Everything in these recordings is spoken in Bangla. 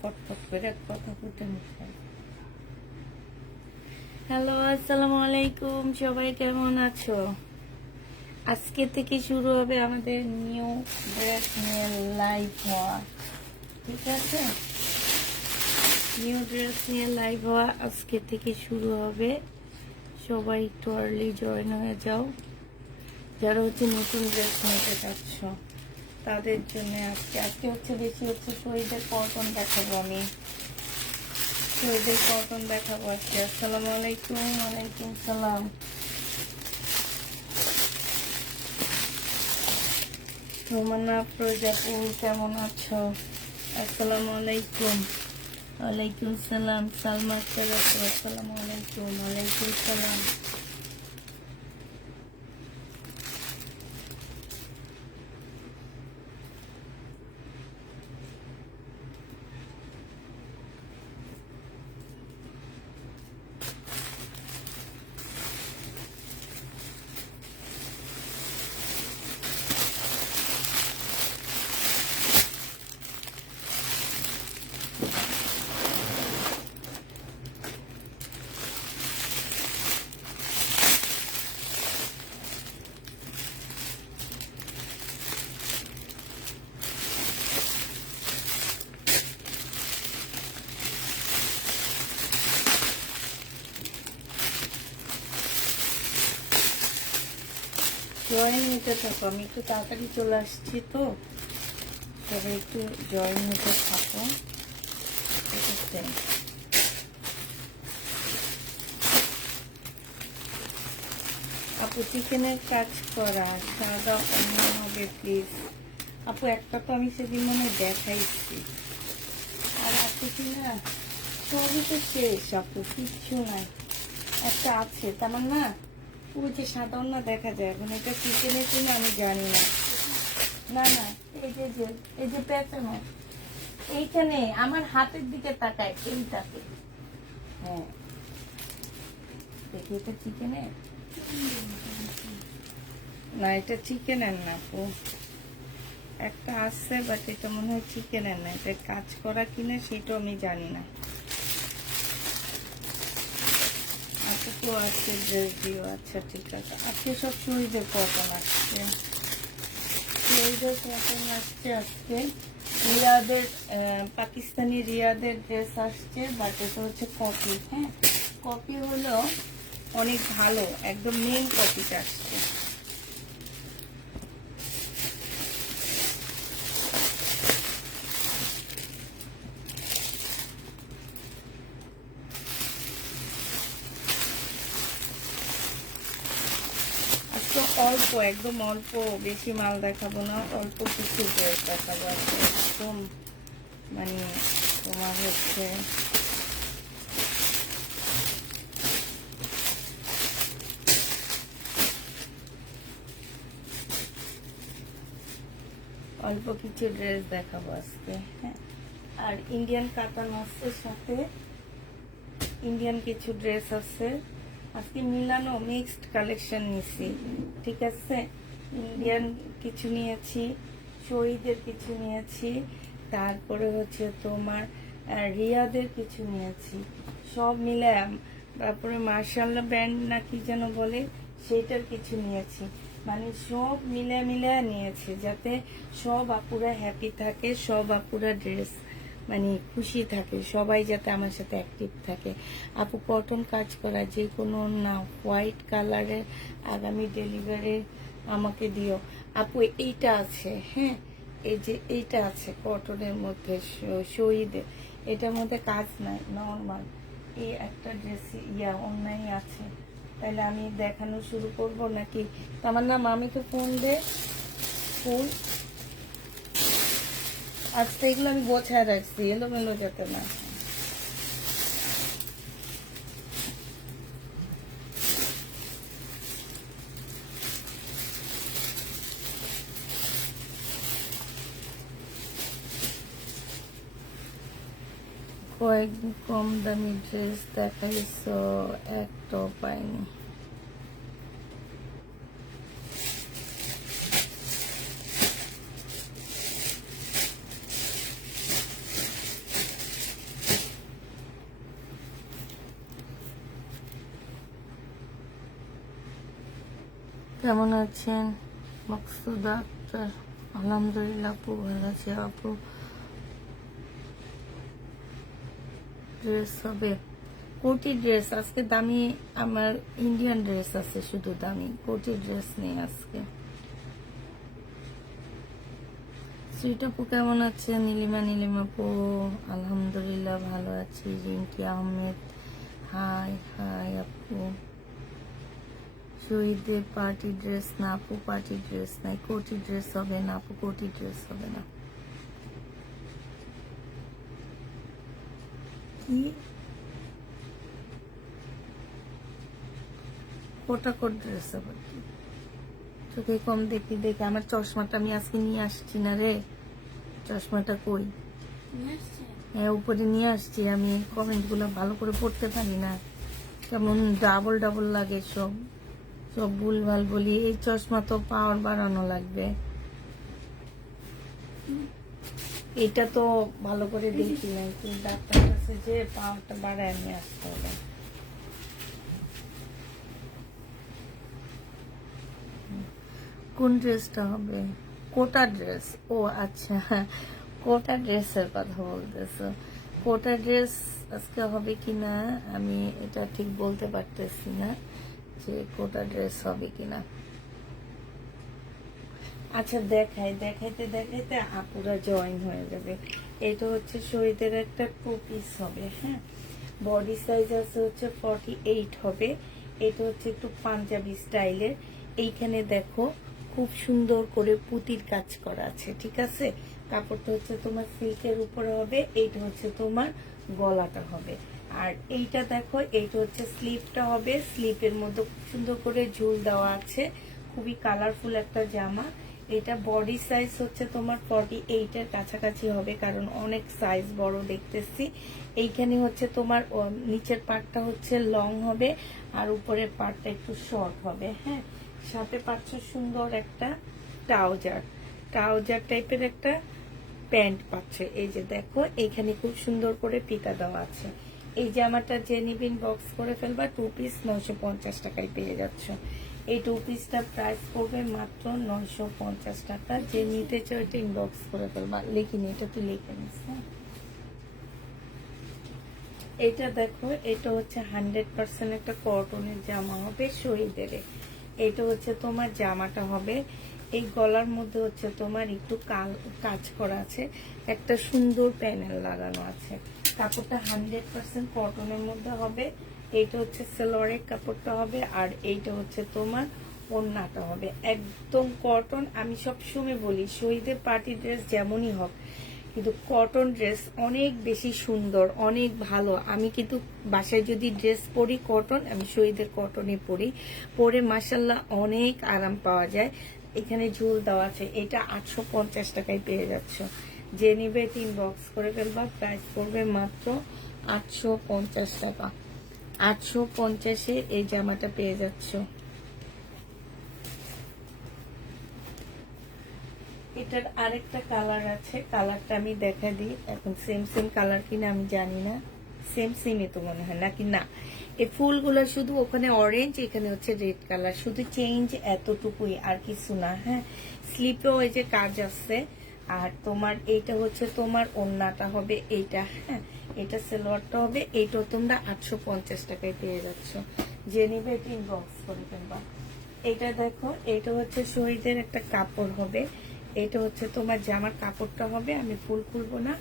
ফটফট করে কথা বলতে নিতে। হ্যালো, আসসালামু আলাইকুম, সবাই কেমন আছো? আজকে থেকে শুরু হবে আমাদের নিউ ড্রেস নিয়ে লাইভ হওয়া, ঠিক আছে? নিউ ড্রেস নিয়ে লাইভ হওয়া আজকে থেকে শুরু হবে। সবাই একটু আর্লি জয়েন হয়ে যাও, যারা হচ্ছে নতুন ড্রেস নিতে চাচ্ছ তাদের জন্য। আজকে হচ্ছে বেশি হচ্ছে শহীদের কটন দেখাবো আমি, শহীদের কটন দেখাবো আজকে। আসসালামু আলাইকুম। ওয়ালাইকুম সালাম। রোমানা প্রজাপুর কেমন আছো? আসসালামু আলাইকুম। ওয়ালাইকুম সালাম। সালমা প্রজাপুর আসসালামু আলাইকুম। ওয়ালাইকুম সালাম। জয়েন নিতে থাকো, আমি একটু তাড়াতাড়ি চলে আসছি তো, তবে একটু জয়েন নিতে থাকো, ঠিক আছে? আপু চিকেনের কাজ করা সাদা অন্য হবে প্লিজ। আপু একটা তো আমি সেদিন মনে দেখাইছি, আর আছে কি না? সবই তো শেষ আপু, কিচ্ছু নাই। একটা আছে তার না, ওই যে সাদা অন্য দেখা যায়। এখন এটা চিকেনের কিনা আমি জানি না। না না, এই যে পেঁচানো এইখানে আমার হাতের দিকে তাকায়, এইটাতে। হ্যাঁ দেখি, এটা চিকেনের না, এটা চিকেনের না আপু। একটা আছে বাট এটা মনে হয় চিকেনের না, এটা কাজ করা কিনা সেটাও আমি জানি না। আচ্ছা তো আজকে ড্রেস দিও, আচ্ছা ঠিক আছে। আজকে সব শহীদের কটন আসছে, শহীদের কটন আসছে আজকে। রিয়াদের পাকিস্তানি রিয়াদের ড্রেস আসছে, বাট এটা হচ্ছে কপি। হ্যাঁ, কপি হলো অনেক ভালো, একদম মেন কপিটা আসছে। আজকে অল্প, একদম অল্প, বেশি মাল দেখাবো না, অল্প কিছু ড্রেস দেখাবো আজকে। একদম মানে তোমার হচ্ছে অল্প কিছু ড্রেস দেখাবো আজকে। হ্যাঁ, আর ইন্ডিয়ান কাতান আছে সাথে, ইন্ডিয়ান কিছু ড্রেস আছে। আজকে মিলানো মিক্সড কালেকশন নিয়েছি, ঠিক আছে? ইন্ডিয়ান কিছু নিয়েছি, শহীদের কিছু নিয়েছি, তারপরে হচ্ছে তোমার রিয়াদের কিছু নিয়েছি, সব মিলে। তারপরে মার্শাল্লাহ ব্র্যান্ড না কি যেন বলে, সেইটার কিছু নিয়েছি। মানে সব মিলে মিলে নিয়েছি, যাতে সব আপুরা হ্যাপি থাকে, সব আপুরা ড্রেস মানে খুশি থাকে, সবাই যাতে আমার সাথে অ্যাক্টিভ থাকে। আপু কটন কাজ করা যে কোনো না, হোয়াইট কালারের আগামী ডেলিভারি আমাকে দিও। আপু এইটা আছে, হ্যাঁ এই যে এইটা আছে কটনের মধ্যে, শহীদের, এটার মধ্যে কাজ নাই, নর্মাল। এই একটা ড্রেস অন্যায় আছে, তাহলে আমি দেখানো শুরু করব নাকি? আমার নাম, আমি তো ফোন দে ফুল। আজকে এগুলো আমি গোছায় রাখছি, এলোমেলো যাতে না। কয়েকদিন কম দামি ড্রেস দেখাইছো, একটাও পাইনি। কেমন আছেন মকসুদা আক্তার? আলহামদুলিল্লাহ আপু ভালো আছে। আপু ড্রেস হবে কোটি ড্রেস আজকে দামি, আমার ইন্ডিয়ান ড্রেস আছে শুধু, দামি কোটি ড্রেস নেই আজকে। সুইট আপু কেমন আছে? নীলিমা আপু আলহামদুলিল্লাহ ভালো আছি। রিঙ্কি আহমেদ হাই হাই আপু। শহীদের পার্টি ড্রেস না আপু, পার্টি ড্রেস নাই, কোটি ড্রেস হবে না আপু, কোটি ড্রেস হবে না। কি কোটা কোট ড্রেস আবার কি? চোখে কম দেখি দেখে আমার চশমাটা আমি আজকে নিয়ে আসছি না রে, চশমাটা কই? হ্যাঁ উপরে নিয়ে আসছি, আমি কমেন্ট গুলো ভালো করে পড়তে পারি না, কেমন ডাবল ডাবল লাগে, সব সব ভুলভাল বলি। এই চশমা তো পাওয়ার বাড়ানো লাগবে, এটা তো ভালো করে দেখি না, কিন্তু ডাক্তার কাছে যে পাওয়ারটা বাড়ায় নিয়ে আসতে হবে। কোন ড্রেসটা হবে? কোটা ড্রেস? ও আচ্ছা, কোটা ড্রেসের কথা বলতেছো। কোটা ড্রেস আজকে হবে কিনা আমি এটা ঠিক বলতে পারতেছি না, যে কোটা ড্রেস হবে কিনা। আচ্ছা দেখাইতে দেখাইতে আপুরা জয়েন হয়ে যাবে। এটা হচ্ছে শহীদের একটা 2 পিস হবে, হ্যাঁ বডি সাইজ আছে হচ্ছে 48 হবে। এটা হচ্ছে একটু পাঞ্জাবি স্টাইলের। এইখানে দেখো খুব সুন্দর করে পুতির কাজ করা আছে, ঠিক আছে। কাপড়টা হচ্ছে তোমার সিল্কের উপরে হবে। এইটা হচ্ছে তোমার গলাটা হবে। আর এইটা দেখো, এইটা হচ্ছে স্লিপটা হবে। স্লিপের মধ্যে খুব সুন্দর করে ঝুল দেওয়া আছে, খুবই কালারফুল একটা জামা। এটা বডি সাইজ হচ্ছে তোমার 48 এর কাছাকাছি হবে, কারণ অনেক সাইজ বড় দেখতেছি। এইখানে হচ্ছে তোমার নিচের পার্টটা হচ্ছে লং হবে, আর উপরের পার্টটা একটু শর্ট হবে, হ্যাঁ। সাথে পাচ্ছ সুন্দর একটা ট্রাউজার টাইপের একটা প্যান্ট পাচ্ছে। এই যে দেখো এইখানে খুব সুন্দর করে ফিতা দেওয়া আছে। এই জামাটা যে নিবিন বক্স করে ফেলবা 2 পিস 950 টাকায় পেয়ে যাচ্ছ। এই 2 পিসটা প্রাইস পড়বে মাত্র 950 টাকা। যে নিতে চাও এটা ইনবক্স করে ফেলবা। লিখিনি, এটা তুই লিখে নিস। এটা দেখো, এটা হচ্ছে 100% একটা কটনের জামা হবে শহীদের। এটা হচ্ছে তোমার জামাটা হবে। এই গলার মধ্যে হচ্ছে তোমার একটু কাজ করা আছে, একটা সুন্দর প্যানেল লাগানো আছে। কাপড়টা 100% কটনের মধ্যে হবে। এইটা হচ্ছে সালোয়ারের কাপড়টা হবে, আর এইটা হচ্ছে তোমার ওড়নাটা হবে একদম কটন। আমি সবসময় বলি শহীদের পার্টি ড্রেস যেমনই হোক, কিন্তু কটন ড্রেস অনেক বেশি সুন্দর, অনেক ভালো। আমি কিন্তু বাসায় যদি ড্রেস পরি কটন, আমি শহীদের কটনে পরি, পরে মাসাল্লাহ অনেক আরাম পাওয়া যায়। এখানে ঝুল দেওয়া আছে। এটা 850 টাকায় পেয়ে যাচ্ছ। যে নিবে 3 বক্স করে ফেলবা। প্রাইস পড়বে মাত্র 850 টাকা। 850-এ এই জামাটা পেয়ে যাচ্ছ। এটার আরেকটা কালার আছে, কালারটা আমি দেখা দিই। এখন সেম কালার কিনা আমি জানি না, সেমই তো মনে হয় নাকি না। এই ফুলগুলো শুধু ওখানে অরেঞ্জ, এখানে হচ্ছে রেড কালার, শুধু চেঞ্জ এতটুকুই, আর কিছু না, হ্যাঁ। স্লিপেও এই যে কাজ আছে। আর তোমার এইটা হচ্ছে তোমার ওড়নাটা হবে এইটা, হ্যাঁ। এটা সালোয়ারটা হবে। এইটাও তোমরা 850 টাকায় পেয়ে যাচ্ছ। যে নিবে 3 বক্স করে ফেলবা। এটা দেখো, এটা হচ্ছে শহীদের একটা কাপড় হবে। এটা হচ্ছে তোমার জামার কাপড়টা হবে। আমি ফুল খুলবো না,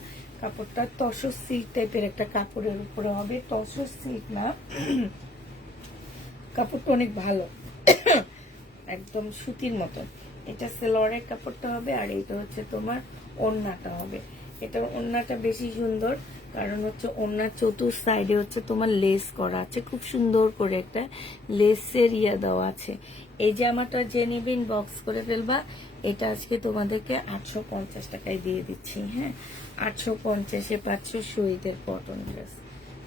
কাপড়টা তসর সিল্ক টাইপের একটা কাপড়ের উপরে হবে। তসর সিল্ক না, কাপড়টা অনেক ভালো, একদম সুতির মতন। এটা সালোয়ারের কাপড়টা হবে, আর এটা হচ্ছে তোমার ওড়নাটা হবে। এটা ওড়নাটা বেশি সুন্দর, কারণ হচ্ছে ওড়নার চতুর সাইডে হচ্ছে তোমার লেস করা আছে, খুব সুন্দর করে একটা লেসের ইয়া দেওয়া আছে। এই জামাটা যে নিবেন বক্স করে ফেলবা। এটা আজকে তোমাদেরকে 850 টাকায় দিয়ে দিচ্ছি, হ্যাঁ। 850-এ পাচ্ছ শহীদের কটন ড্রেস।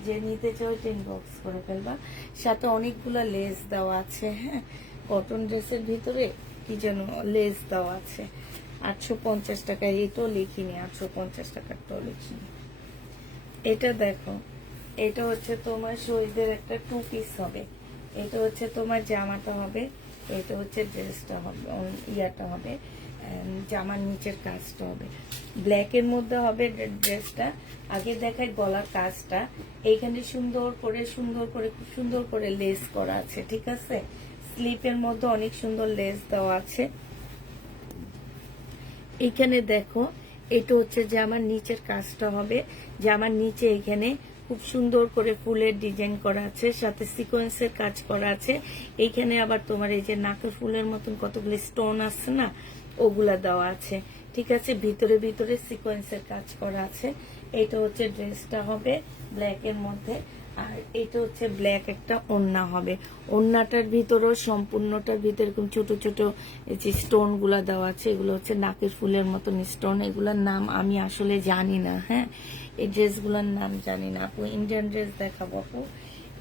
যে নিতে চাও 10 বক্স করে ফেলবা। সাথে অনেকগুলো লেস দেওয়া আছে, হ্যাঁ। কটন ড্রেসের ভিতরে কি যেন লেস দেওয়া আছে। 850 টাকায়, এটাও লিখিনি, 850 টাকারটাও লিখিনি। এটা দেখো, এটা হচ্ছে তোমার শহীদের একটা 2 পিস হবে। এটা হচ্ছে তোমার জামাটা হবে। এটা হচ্ছে ড্রেসটা হবে, ইয়াটা হবে, জামার নিচের কাজটা হবে ব্ল্যাকের মধ্যে হবে ড্রেসটা। আগে দেখাই গলার কাজটা, এইখানে সুন্দর করে খুব সুন্দর করে লেস করা আছে, ঠিক আছে। স্লিপের মধ্যে অনেক সুন্দর লেস দেওয়া আছে। এইখানে দেখো, এটা হচ্ছে জামার নিচের কাজটা হবে। জামার নিচে এখানে খুব সুন্দর করে ফুলের ডিজাইন করা আছে, সাথে সিকোয়েন্সের কাজ করা আছে। এইখানে আবার তোমার এই যে নাকের ফুলের মতন কতগুলি স্টোন আছে না, ওগুলা দেওয়া আছে, ঠিক আছে। ভিতরে ভিতরে সিকোয়েন্সের কাজ করা আছে। এটা হচ্ছে ড্রেসটা হবে ব্ল্যাকের মধ্যে, আর এটা হচ্ছে ব্ল্যাক একটা ওড়না হবে। ওড়নাটার ভিতরেও সম্পূর্ণটার ভিতরে এরকম ছোট ছোট যে স্টোন গুলা দেওয়া আছে, এগুলো হচ্ছে নাকের ফুলের মতন স্টোন। এগুলোর নাম আমি আসলে জানি না, হ্যাঁ, এই ড্রেসগুলোর নাম জানি না আপু। ইন্ডিয়ান ড্রেস দেখাবো আপু।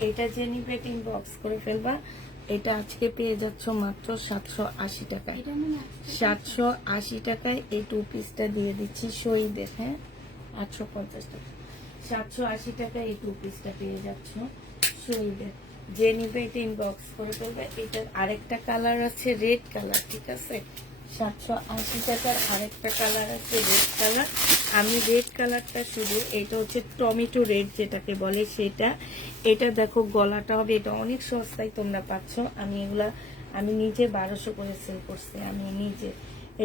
এটা যে নিবে ইনবক্স করে ফেলবা। এটা আজকে পেয়ে যাচ্ছ মাত্র 780 টাকায়। 780 টাকায় এই টু পিসটা দিয়ে দিচ্ছি শহীদের, হ্যাঁ, 850 টাকা। 780 টাকায় এই টু পিসটা পেয়ে যাচ্ছ শহীদের। যে নিবে এটা ইনবক্স করে ফেলবে। এটার আরেকটা কালার আছে রেড কালার, ঠিক আছে। 780 টাকার আরেকটা কালার আছে রেড কালার। আমি রেড কালারটা শুধু, এটা হচ্ছে টমেটো রেড যেটাকে বলে সেটা। এটা দেখো গলাটা হবে, এটা অনেক সস্তায় তোমরা পাচ্ছ। আমি নিজে 1200 করে সেল করছি, আমি নিজে।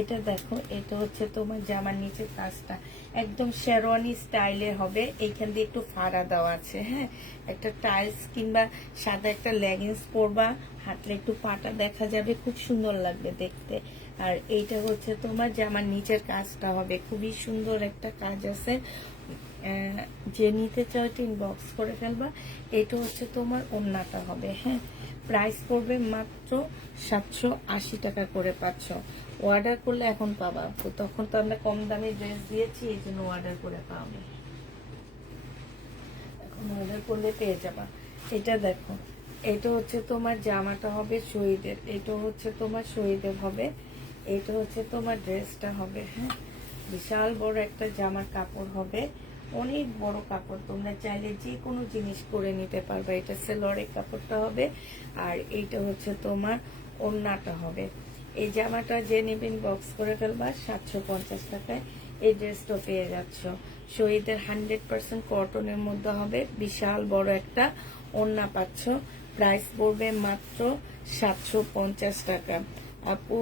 এটা দেখো, এটা হচ্ছে তোমার জামার নিচের কাজটা একদম শেরওয়ানি স্টাইলে হবে। এইখান দিয়ে একটু ফাড়া দেওয়া আছে, হ্যাঁ। একটা টাইলস কিংবা সাদা একটা লেগিংস পরবা, হাতলে একটু পাটা দেখা যাবে, খুব সুন্দর লাগবে দেখতে। আর এইটা হচ্ছে তোমার জামার নিচের কাজটা হবে, খুবই সুন্দর একটা কাজ আছে। যে নিতে চাও ইনবক্স করে ফেলবা। এটা হচ্ছে তোমার ওড়নাটা হবে, হ্যাঁ। প্রাইস পড়বে মাত্র 780 টাকা করে পাচ্ছ। অর্ডার করলে এখন পাবা, তো তখন তো আমরা কম দামে ড্রেস দিয়েছি, এই জন্য অর্ডার করে পাবে। এখন অর্ডার করলে পেয়ে যাবা। এটা দেখো, এটা হচ্ছে তোমার জামাটা হবে শহীদের, এটা হচ্ছে তোমার শহীদের হবে। এটা হচ্ছে তোমার ড্রেসটা হবে, হ্যাঁ। বিশাল বড় একটা জামার কাপড় হবে, অনেক বড় কাপড়। তোমরা চাইলে যে কোনো জিনিস করে নিতে পারবে। এটা সেলরের কাপড়টা হবে, আর এইটা হচ্ছে তোমার ওড়নাটা হবে। এই জামাটা যে নেবেন বক্স করে ফেলবা 750 টাকায় এই ড্রেসটা পেয়ে যাচ্ছ। শহীদের 100% কটনের মধ্যে হবে, বিশাল বড় একটা ওড়না পাচ্ছ। প্রাইস পড়বে মাত্র 750 টাকা। আপু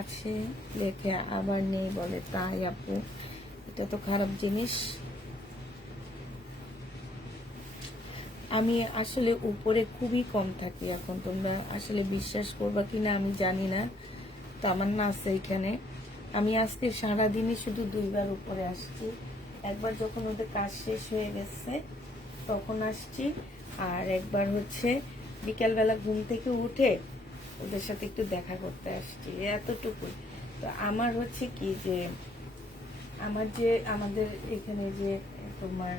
আছে লেখে আবার নেই বলে, তাই আপু এটা তো খারাপ জিনিস। আমি আসলে উপরে খুবই কম থাকি এখন, তোমরা আসলে বিশ্বাস করবা কিনা আমি জানি না। তামান্না আছে এখানে। আমি আজকে সারাদিনই শুধু 2 বার উপরে আসছি। একবার যখন ওদের কাজ শেষ হয়ে গেছে তখন আসছি, আর একবার হচ্ছে বিকালবেলা ঘুম থেকে উঠে ওদের সাথে একটু দেখা করতে আসছি, এতটুকুই। তো আমার হচ্ছে কি যে আমাদের এখানে যে তোমার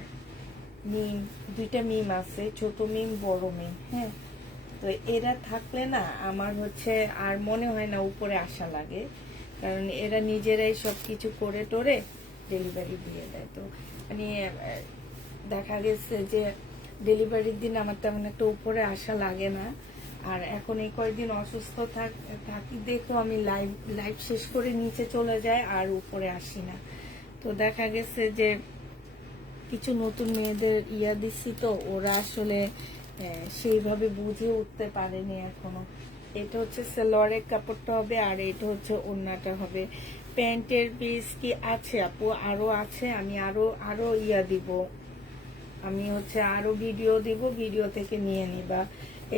মিম, 2টা মিম আছে, ছোট মিম বড় মিম, হ্যাঁ। তো এরা থাকলে না আমার হচ্ছে আর মনে হয় না উপরে আসা লাগে, কারণ এরা নিজেরাই সবকিছু করে টোরে ডেলিভারি দিয়ে দেয়। তো মানে দেখা গেছে যে ডেলিভারির দিন আমার তেমন একটা উপরে আসা লাগে না। আর এখন এই কয়েকদিন অসুস্থ থাকি দেখো আমি লাইভ শেষ করে নিচে চলে যাই, আর উপরে আসি না। তো দেখা গেছে যে কিছু নতুন মেয়েদের দিচ্ছি, তো ওরা আসলে সেইভাবে বুঝে উঠতে পারেনি এখনো। এটা হচ্ছে সালোয়ারের কাপড়টা হবে, আর এটা হচ্ছে ওড়নাটা হবে। প্যান্টের পিস কি আছে আপু? আরো আছে, আমি আরো দিব, আমি হচ্ছে আরো ভিডিও দিব, ভিডিও থেকে নিয়ে নিবা।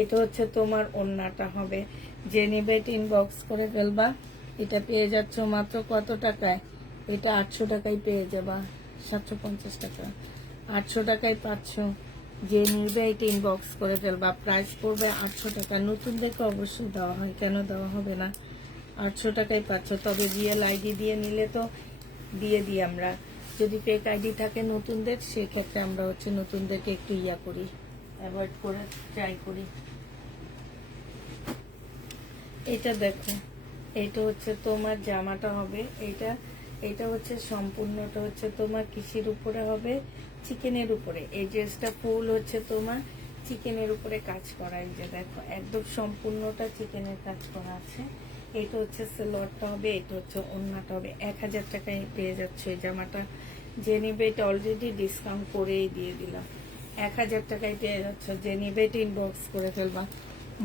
এটা হচ্ছে তোমার ওড়নাটা হবে। যে নেবে ইনবক্স করে ফেলবা। এটা পেয়ে যাচ্ছ মাত্র কত টাকায়? এটা 800 টাকায় পেয়ে যাবা। 750 টাকা, 800 টাকায় পাচ্ছ। যে নিবে এটা ইনবক্স করে ফেলবা। প্রাইস পড়বে 800 টাকা। নতুনদেরকে অবশ্যই দেওয়া হয়, কেন দেওয়া হবে না? 800 টাকায় পাচ্ছ। তবে রিয়েল আইডি দিয়ে নিলে তো দিয়ে দিই আমরা। যদি ফেক আইডি থাকে নতুনদের, সেক্ষেত্রে আমরা হচ্ছে নতুনদেরকে একটু করি, অ্যাভয়েড করে ট্রাই করি। এটা দেখো, এটা হচ্ছে তোমার জামাটা হবে। এটা হচ্ছে সম্পূর্ণটা হচ্ছে তোমার কিসের উপরে হবে? চিকেনের উপরে। এই ড্রেসটা ফুল হচ্ছে তোমার চিকেনের উপরে কাজ করা, এই যে দেখো একদম সম্পূর্ণটা চিকেনের কাজ করা আছে। এটা হচ্ছে সেলোয়ারটা হবে, এটা হচ্ছে ওড়নাটা হবে। 1000 টাকায় পেয়ে যাচ্ছে এই জামাটা। যে নিবে এটা অলরেডি ডিসকাউন্ট করেই দিয়ে দিলাম, 1000 টাকায় পেয়ে যাচ্ছে। যে নিবে এটা ইনবক্স করে ফেলবা।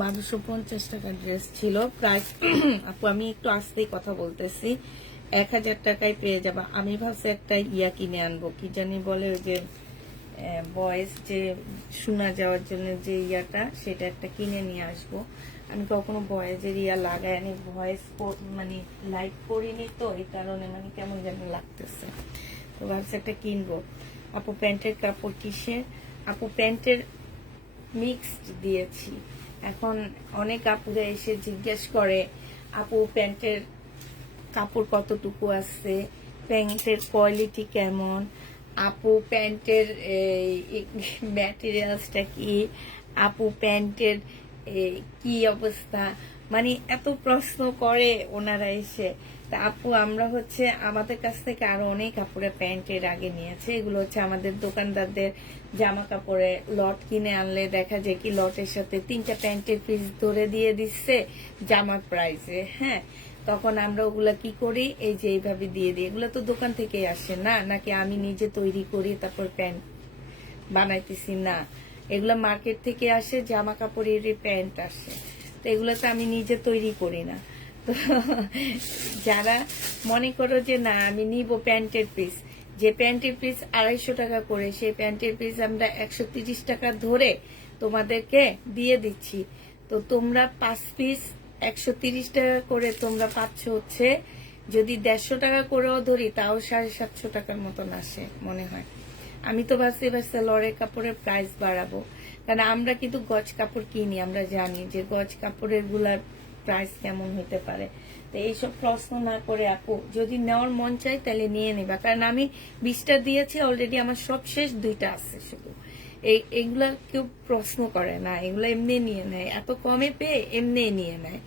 1250 টাকার ড্রেস ছিল প্রাইস। আপু আমি একটু আস্তেই কথা বলতেছি। 1000 টাকায় পেয়ে যাবা। আমি ভাবছি একটা ইয়া কিনে আনবো, কি জানি বলে ওই যে ভয়েস যে শোনা যাওয়ার জন্য যে ইয়াটা, সেটা একটা কিনে নিয়ে আসবো। আমি কখনো ভয়েসের ইয়া লাগাই নি, ভয়েস মানে লাইভ করিনি, তো এই কারণে মানে কেমন যেন লাগতেছে, তো ভাবছি একটা কিনবো। আপু প্যান্টের কাপড় কিসের? আপু প্যান্টের মিক্সড দিয়েছি। এখন অনেক আপুরা এসে জিজ্ঞেস করে আপু প্যান্টের কাপড় কতটুকু আছে, প্যান্টের কোয়ালিটি কেমন, আপু প্যান্টের ম্যাটেরিয়ালসটা কি, আপু প্যান্টের কি অবস্থা, মানে এত প্রশ্ন করে ওনারা এসে। তা আপু আমরা হচ্ছে আমাদের কাছ থেকে আরো অনেক কাপড়ে প্যান্টের আগে নিয়েছে। এগুলো হচ্ছে আমাদের দোকানদারদের জামা কাপড়ে লট কিনে আনলে দেখা যায় কি লটের সাথে 3টা প্যান্টের পিস ধরে দিয়ে দিচ্ছে জামার প্রাইসে। হ্যাঁ, তখন আমরা ওগুলা কি করি, এই যে এইভাবে দিয়ে দিই। এগুলো তো দোকান থেকে আসে না, নাকি আমি নিজে তৈরি করি তারপর প্যান্ট বানাইতেছি? না, এগুলা মার্কেট থেকে আসে, জামা কাপড়ের প্যান্ট আসে। তো এগুলো তো আমি নিজে তৈরি করি না। তো যারা মনে করো যে না আমি নিব প্যান্টের পিস, যে প্যান্টের পিস 250 টাকা করে, সেই প্যান্টের পিস আমরা 130 টাকা ধরে তোমাদেরকে দিয়ে দিচ্ছি। তো তোমরা 5 পিস 130 টাকা করে তোমরা পাচ্ছ হচ্ছে, যদি 150 টাকা করেও ধরি তাও 750 টাকার মতন আসে মনে হয়। আমি তো ভাবছি এবার সেলোয়ারের কাপড়ের প্রাইস বাড়াবো, কারণ আমরা কিন্তু গজ কাপড় কিনি, আমরা জানি যে গজ কাপড়ের গুলার প্রাইস কেমন হতে পারে। তো এইসব প্রশ্ন না করে আপু যদি নেওয়ার মন চাই তাহলে নিয়ে নিবা, কারণ আমি 20টা দিয়েছি অলরেডি, আমার সব শেষ, 2টা আছে শুধু। এইগুলা কেউ প্রশ্ন করে না, এগুলো এমনি নিয়ে নেয়, এত কমে পেয়ে এমনি নিয়ে নেয়।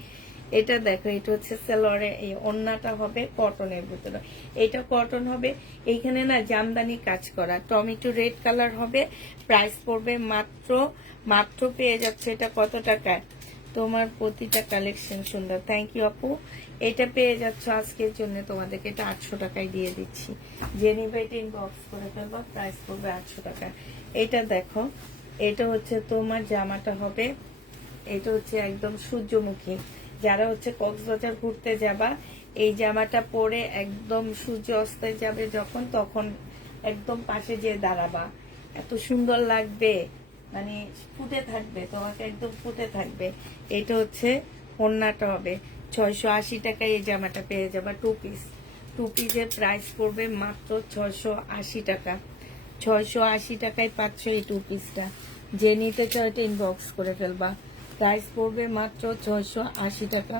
এটা দেখো, এটা হচ্ছে সেলোয়ারে, এই ওড়নাটা হবে কটনের ভিতরে, এটা কটন হবে। এইখানে না জামদানি কাজ করা, টমেটো রেড কালার হবে। প্রাইস পড়বে মাত্র মাত্র পেয়ে যাচ্ছে এটা কত টাকায়? তোমার প্রতিটা কালেকশন সুন্দর, থ্যাংক ইউ আপু। এটা পেয়ে যাচ্ছ আজকের জন্য তোমাদেরকে, এটা 800 টাকায় দিয়ে দিচ্ছি। যে নিবে এটা ইনবক্স করে ফেলবা, প্রাইস পড়বে 800 টাকা। এটা দেখো, এটা হচ্ছে তোমার জামাটা হবে, এটা হচ্ছে একদম সূর্যমুখী। যারা হচ্ছে কক্সবাজার ঘুরতে যাবা, এই জামাটা পরে একদম সূর্য অস্তে যাবে যখন, তখন একদম পাশে যে দাঁড়াবা, এত সুন্দর লাগবে, মানে ফুটে থাকবে, তোমাকে একদম ফুটে থাকবে। এটা হচ্ছে ওড়নাটা হবে, 680 টাকায় এই জামাটা পেয়ে যাবা। 2 পিস, 2 পিসের প্রাইস পড়বে মাত্র 680 টাকা। 680 টাকায় পাচ্ছ এই 2 পিসটা। যে নিতে চাও এটা ইনবক্স করে ফেলবা, প্রাইস পড়বে মাত্র 680 টাকা।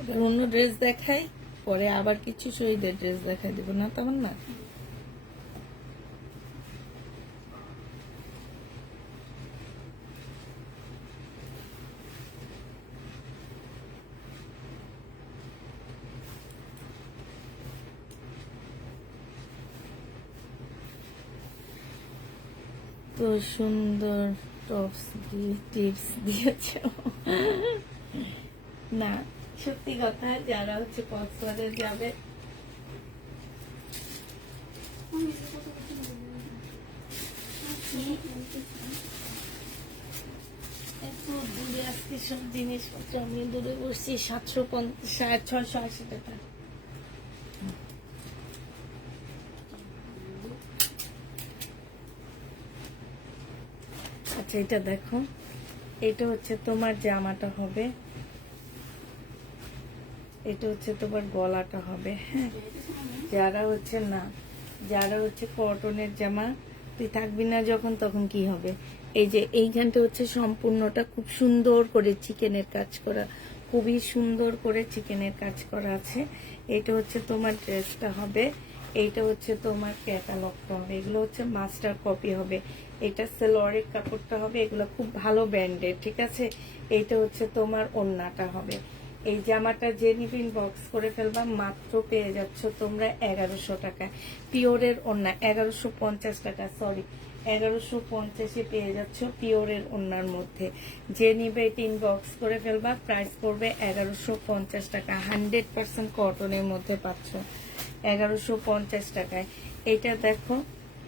এবার অন্য ড্রেস দেখাই, পরে আবার কিছু শহীদের ড্রেস দেখাই দেবো না, তেমন না। তো সুন্দর টপস দিয়ে টিপস দিয়েছ না, সত্যি কথা, যারা হচ্ছে কক্সবাজার যাবে, এত দূরে আজকে সব জিনিসপত্র আমি দূরে বসছি, 680 টাকা। আচ্ছা এটা দেখো, এটা হচ্ছে তোমার জামাটা হবে, এটা হচ্ছে তোমার গলাটা হবে। হ্যাঁ, যারা হচ্ছে না, যারা হচ্ছে কটনের জামা, তুই থাকবি না যখন, তখন কি হবে? এই যে এইখানটা হচ্ছে সম্পূর্ণটা খুব সুন্দর করে চিকেনের কাজ করা, খুবই সুন্দর করে চিকেনের কাজ করা আছে। এটা হচ্ছে তোমার ড্রেসটা হবে, এইটা হচ্ছে তোমার ক্যাটালগটা হবে, এগুলো হচ্ছে মাস্টার কপি হবে। এটা সেলোয়ারের কাপড়টা হবে, এগুলো খুব ভালো ব্র্যান্ডের, ঠিক আছে। এইটা হচ্ছে তোমার ওড়নাটা হবে। এই জামাটা যে নিবে ইনবক্স করে ফেলবা, মাত্র পেয়ে যাচ্ছ তোমরা 1100 টাকায়। পিওরের ওড়না 1150 টাকা, সরি 1150-এ পেয়ে যাচ্ছ পিওরের ওড়নার মধ্যে। যে নিবে এটা ইনবক্স করে ফেলবা, প্রাইস পড়বে 1150 টাকা। 100% কটনের মধ্যে পাচ্ছ 1150 টাকায়। এটা দেখো,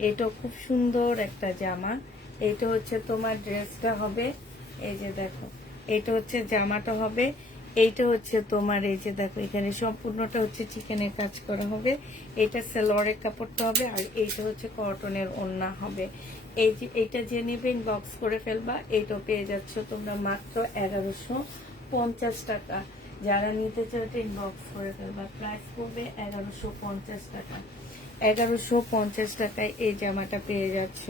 এটা খুব সুন্দর একটা জামা। এটা হচ্ছে তোমার ড্রেসটা হবে, এই যে দেখো, এটা হচ্ছে জামাটা হবে। এইটা হচ্ছে তোমার, এই যে দেখো এখানে সম্পূর্ণটা হচ্ছে চিকেনের কাজ করা হবে। এটা সালোয়ারের কাপড়টা হবে, আর এইটা হচ্ছে কটনের ওড়না হবে। এই যে এইটা যে নেবে ইনবক্স করে ফেলবা, এইটা পেয়ে যাচ্ছ তোমরা মাত্র 1150 টাকা। যারা নিতে চাও এটা ইনবক্স করে ফেলবা, প্রাইস পড়বে 1150 টাকা। 1150 টাকায় এই জামাটা পেয়ে যাচ্ছ।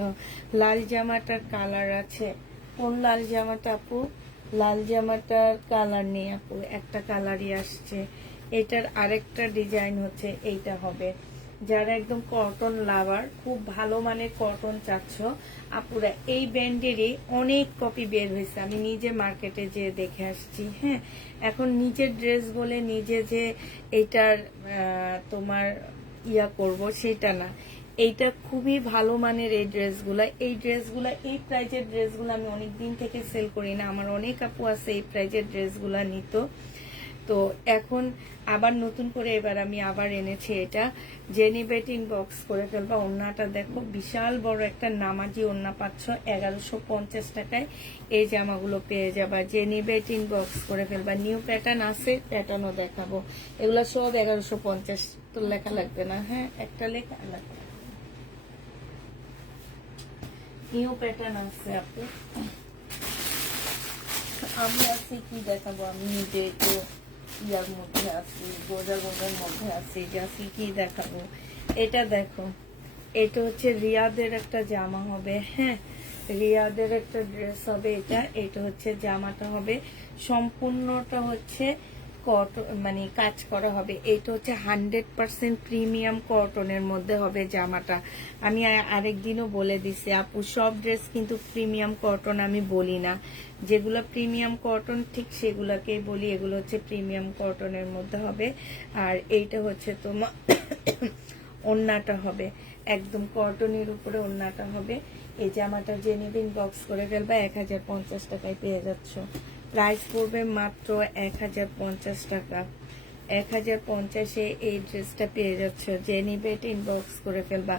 লাল জামাটার কালার আছে, কোন লাল জামাটা আপু? লাল জামাটার কালার নেই আপু, একটা কালারই আসছে। এটার আরেকটা ডিজাইন হচ্ছে এইটা হবে। যারা একদম কটন লাভার, খুব ভালো মানের কটন চাচ্ছ আপুরা, এই ব্র্যান্ডেরই অনেক কপি বের হয়েছে, আমি নিজে মার্কেটে যেয়ে দেখে আসছি। হ্যাঁ, এখন নিজের ড্রেস বলে নিজে যে এইটার তোমার ইয়া করব সেটা না, এইটা খুবই ভালো মানের এই ড্রেসগুলা। এই ড্রেসগুলা, এই প্রাইজের ড্রেসগুলো আমি অনেক দিন থেকে সেল করি না, আমার অনেক আপু আছে এই প্রাইজের ড্রেসগুলা নিত। তো এখন আবার নতুন করে এবার আমি আবার এনেছি এটা। জেনিবেট ইনবক্স করে ফেলবা। ওড়নাটা দেখো, বিশাল বড় একটা নামাজি ওড়না পাচ্ছ 1150 টাকায়। এই জামাগুলো পেয়ে যাবা, জেনিবেট ইনবক্স করে ফেলবা। নিউ প্যাটার্ন আছে, প্যাটার্নও দেখাবো। এগুলো সব 1150, তো লেখা লাগবে না। হ্যাঁ, একটা লেখা লাগবে। নিউ প্যাটার্ন আছে আপু। আমি আছি কি দেখাবো, আমি নিজে তো ইয়ার মধ্যে আছি, গোজার মধ্যে আছি, যে আছি কি দেখাবো। এটা দেখো, এটা হচ্ছে রিয়াদের একটা জামা হবে। হ্যাঁ, রিয়াদের একটা ড্রেস হবে এটা। এটা হচ্ছে জামাটা হবে, সম্পূর্ণটা হচ্ছে কটন, মানে কাজ করা হবে। এটা হচ্ছে 100% প্রিমিয়াম কটনের মধ্যে হবে জামাটা। আমি আরেকদিনও বলে দিছি আপু, সব ড্রেস কিন্তু প্রিমিয়াম কটন আমি বলি না, যেগুলো প্রিমিয়াম কটন ঠিক সেগুলাকেই বলি। এগুলো হচ্ছে প্রিমিয়াম কটনের মধ্যে হবে। আর এইটা হচ্ছে তোমার ওড়নাটা হবে, একদম কটনের উপরে ওড়নাটা হবে। এই জামাটা যে নেবে ইনবক্স করে ফেলবা, 1050 টাকায় পেয়ে যাচ্ছ। প্রাইস পড়বে মাত্র 1050 টাকা। 1050-এ এই ড্রেসটা পেয়ে যাচ্ছ। যে নিবে এটা ইনবক্স করে ফেলবা,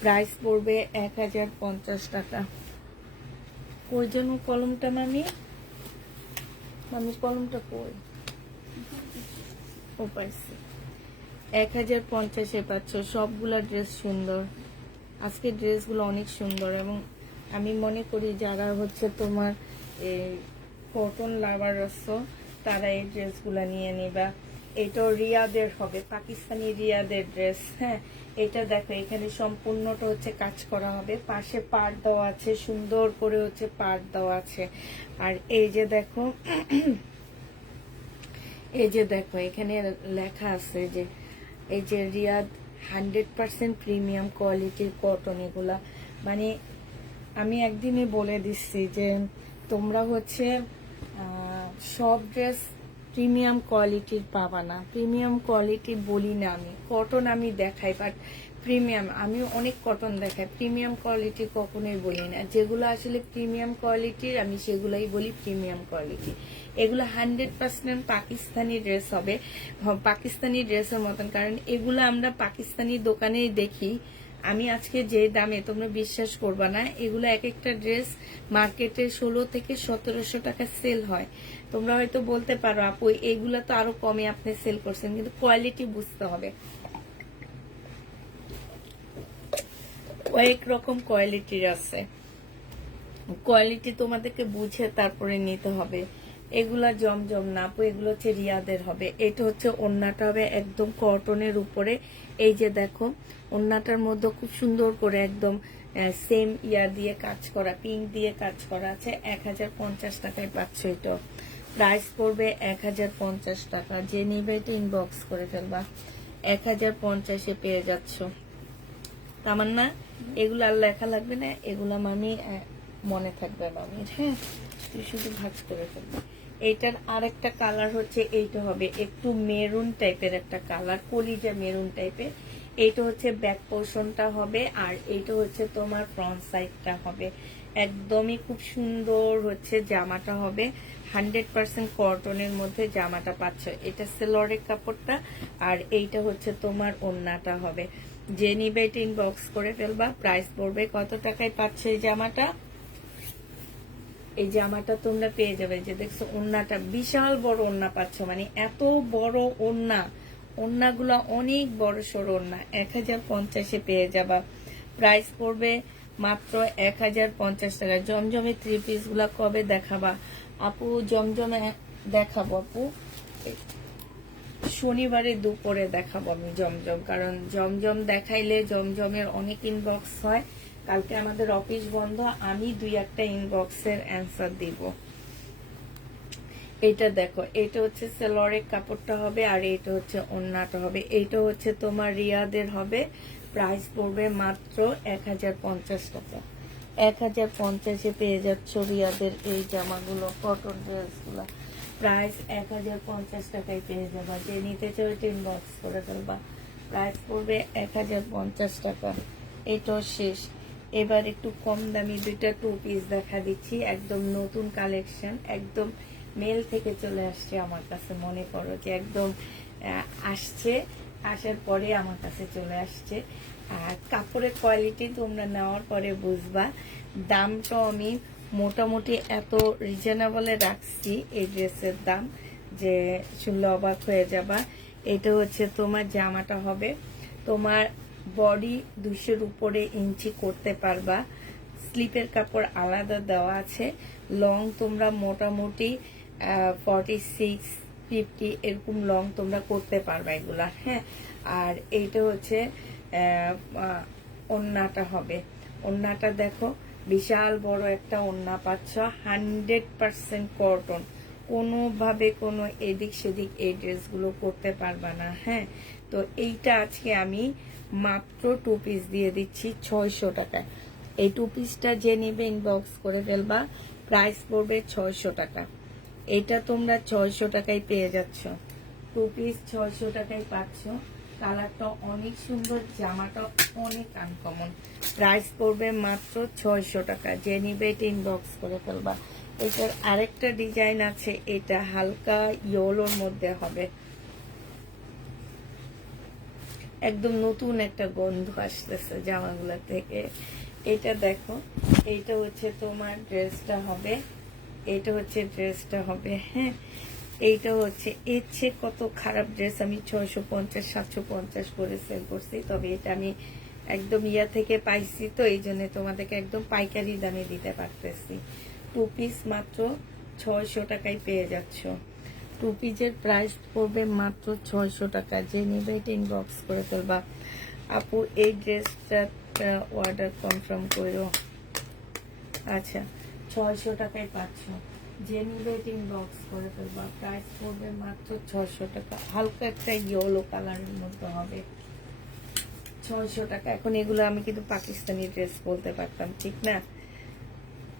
প্রাইস পড়বে 1050 টাকা। ওই জন্য কলমটা মামি, মামি কলমটা কই? ও পাইছি। 1050-এ পাচ্ছ। সবগুলা ড্রেস সুন্দর, আজকে ড্রেসগুলো অনেক সুন্দর। এবং আমি মনে করি যারা হচ্ছে তোমার এই কটন লাভার আছো, তারা এই ড্রেসগুলো নিয়ে নিবা। এটাও রিয়াদের হবে, পাকিস্তানি রিয়াদের ড্রেস। হ্যাঁ, এটা দেখো, এখানে সম্পূর্ণটা হচ্ছে কাজ করা হবে, পাশে পাড় দেওয়া আছে, সুন্দর করে হচ্ছে পাড় দেওয়া আছে। আর এই যে দেখো, এই যে দেখো এখানে লেখা আছে যে, এই যে রিয়াদ 100% প্রিমিয়াম কোয়ালিটির কটন। এগুলা মানে আমি একদিনই বলে দিচ্ছি যে তোমরা হচ্ছে সব ড্রেস প্রিমিয়াম কোয়ালিটির পাবা না। প্রিমিয়াম কোয়ালিটি বলি না আমি, কটন আমি দেখাই, বাট প্রিমিয়াম আমি অনেক কটন দেখাই, প্রিমিয়াম কোয়ালিটি কখনোই বলি না। যেগুলো আসলে প্রিমিয়াম কোয়ালিটির আমি সেগুলাই বলি প্রিমিয়াম কোয়ালিটি। এগুলো 100% পাকিস্তানি ড্রেস হবে, পাকিস্তানি ড্রেসের মতন। কারণ এগুলো আমরা পাকিস্তানি দোকানেই দেখি। আমি আজকে যে দামে, তোমরা বিশ্বাস করবা না, এগুলো এক একটা ড্রেস মার্কেটে 16 থেকে 1700 টাকা সেল হয়। তোমরা হয়তো বলতে পারো আপু এগুলা তো আরো কমে আপনি সেল করছেন, কিন্তু কোয়ালিটি বুঝতে হবে। কয়েক রকম কোয়ালিটির আছে, কোয়ালিটি তোমাদেরকে বুঝে তারপরে নিতে হবে। এগুলা জমজম না আপু, এগুলো হচ্ছে রিয়াদের হবে। এটা হচ্ছে ওড়নাটা হবে একদম কটনের উপরে। এই যে দেখো, ওড়নাটার মধ্যে খুব সুন্দর করে একদম সেম ইয়ার দিয়ে কাজ করা, পিঙ্ক দিয়ে কাজ করা আছে। 1050 টাকায় পাচ্ছ। এটা প্রাইস পড়বে 1050 টাকা। যে নিবে এটা ইনবক্স করে ফেলবা। 1050-এ পেয়ে যাচ্ছ। তামান্না, এগুলো আর লেখা লাগবে না, এগুলো মামি মনে থাকবে মামির। হ্যাঁ, তুই শুধু ভাঁজ করে ফেলবি। এইটার আরেকটা কালার হচ্ছে, এইটা হবে একটু মেরুন টাইপের একটা কালার, কলিজা মেরুন টাইপের। এইটা হচ্ছে ব্যাক পোর্শনটা হবে, আর এইটা হচ্ছে তোমার ফ্রন্ট সাইডটা হবে। একদমই খুব সুন্দর হচ্ছে জামাটা হবে, 100% কটনের মধ্যে জামাটা পাচ্ছ। এটা সেলরের কাপড়টা, আর এইটা হচ্ছে তোমার ওড়নাটা হবে। যে নিবে এটা ইনবক্স করে ফেলবা। প্রাইস পড়বে কত টাকায় পাচ্ছ এই জামাটা? এই জামাটা তোমরা পেয়ে যাবে, যে দেখছো ওড়নাটা বিশাল বড় ওড়না পাচ্ছ, মানে এত বড় ওড়না, ওড়নাগুলো অনেক বড় সড়ো ওড়না। 1050-এ পেয়ে যাবা। প্রাইস পড়বে মাত্র 1050 টাকা। জমজমে 3 পিস গুলা কবে দেখাবা আপু? জমজমে দেখাবো আপু, শনিবারে দুপুরে দেখাবো আমি জমজম, কারণ জমজম দেখাইলে জমজমের অনেক ইনবক্স হয়। কালকে আমাদের অফিস বন্ধ, আমি 2-1টা ইনবক্সের অ্যান্সার দিব। এটা দেখো, এটা হচ্ছে সেলরের কাপড়টা হবে, আর এটা হচ্ছে ওড়নাটা হবে। এইটা হচ্ছে তোমার রিয়াদের হবে। প্রাইস পড়বে মাত্র 1050 টাকা। 1050-এ পেয়ে যাচ্ছ রিয়াদের এই জামাগুলো, কটন ড্রেসগুলো। প্রাইস 1050 টাকায় পেয়ে যাবা। যে নিতে চাও এটা ইনবক্স করে ফেলবা। প্রাইস পড়বে 1050 টাকা। এটাও শেষ। এবার একটু কম দামি 2টা 2 পিস দেখা দিচ্ছি, একদম নতুন কালেকশন, একদম মেল থেকে চলে আসছে আমার কাছে। মনে করো যে একদম আসছে, আসার পরে আমার কাছে চলে আসছে। আর কাপড়ের কোয়ালিটি তোমরা নেওয়ার পরে বুঝবা। দামটাও আমি মোটামুটি এত রিজনেবলে রাখছি এই ড্রেসের দাম, যে শুনলে অবাক হয়ে যাবা। এটা হচ্ছে তোমার জামাটা হবে, তোমার বডি 200-র উপরে ইঞ্চি করতে পারবা। স্লিপের কাপড় আলাদা দেওয়া আছে। লং তোমরা মোটামুটি 46-50 এরকম লং তোমরা করতে পারবা এগুলা। হ্যাঁ, আর এইটা হচ্ছে ওড়নাটা হবে। ওড়নাটা দেখো, বিশাল বড় একটা ওড়না পাচ্ছ, 100% কটন। কোনোভাবে কোনো এদিক সেদিক এই ড্রেসগুলো করতে পারবা না। হ্যাঁ, তো এইটা আজকে আমি মাত্র 2 পিস দিয়ে দিচ্ছি 600 টাকায়। এই 2 পিসটা যে নিবে ইনবক্স করে ফেলবা। প্রাইস পড়বে 600 টাকা। এটা তোমরা 600 টাকায় পেয়ে যাচ্ছ। 2 পিস 600 টাকায় পাচ্ছ। কালারটা অনেক সুন্দর, জামাটা অনেক আনকমন। প্রাইস পড়বে মাত্র 600 টাকা। যে নিবে এটা ইনবক্স করে ফেলবা। এটার আরেকটা ডিজাইন আছে, এটা হালকা ইয়েলোর মধ্যে হবে, একদম নতুন একটা গন্ধ আসতেছে জামাগুলা থেকে। এটা দেখো, এইটা হচ্ছে তোমার ড্রেসটা হবে, এটা হচ্ছে ড্রেসটা হবে। হ্যাঁ, এইটা হচ্ছে, এর চেয়ে কত খারাপ ড্রেস আমি 650-750 করে সেল করছি, তবে এটা আমি একদম ইয়া থেকে পাইছি, তো এই জন্য তোমাদেরকে একদম পাইকারি দামে দিতে পারতেছি। 2 পিস মাত্র 600 টাকায় পেয়ে যাচ্ছ। 2 পিসের প্রাইস পড়বে মাত্র 600 টাকা। যে নিবে এটা ইনবক্স করে ফেলবা। আপু এই ড্রেসটা অর্ডার কনফার্ম করো। আচ্ছা, 600 টাকায় পাচ্ছ। যে নিবে এটা ইনবক্স করে ফেলবা। প্রাইস পড়বে মাত্র 600 টাকা। হালকা একটা ইয়েলো কালারের মধ্যে হবে, 600 টাকা। এখন এগুলো আমি কিন্তু পাকিস্তানি ড্রেস বলতে পারতাম, ঠিক না?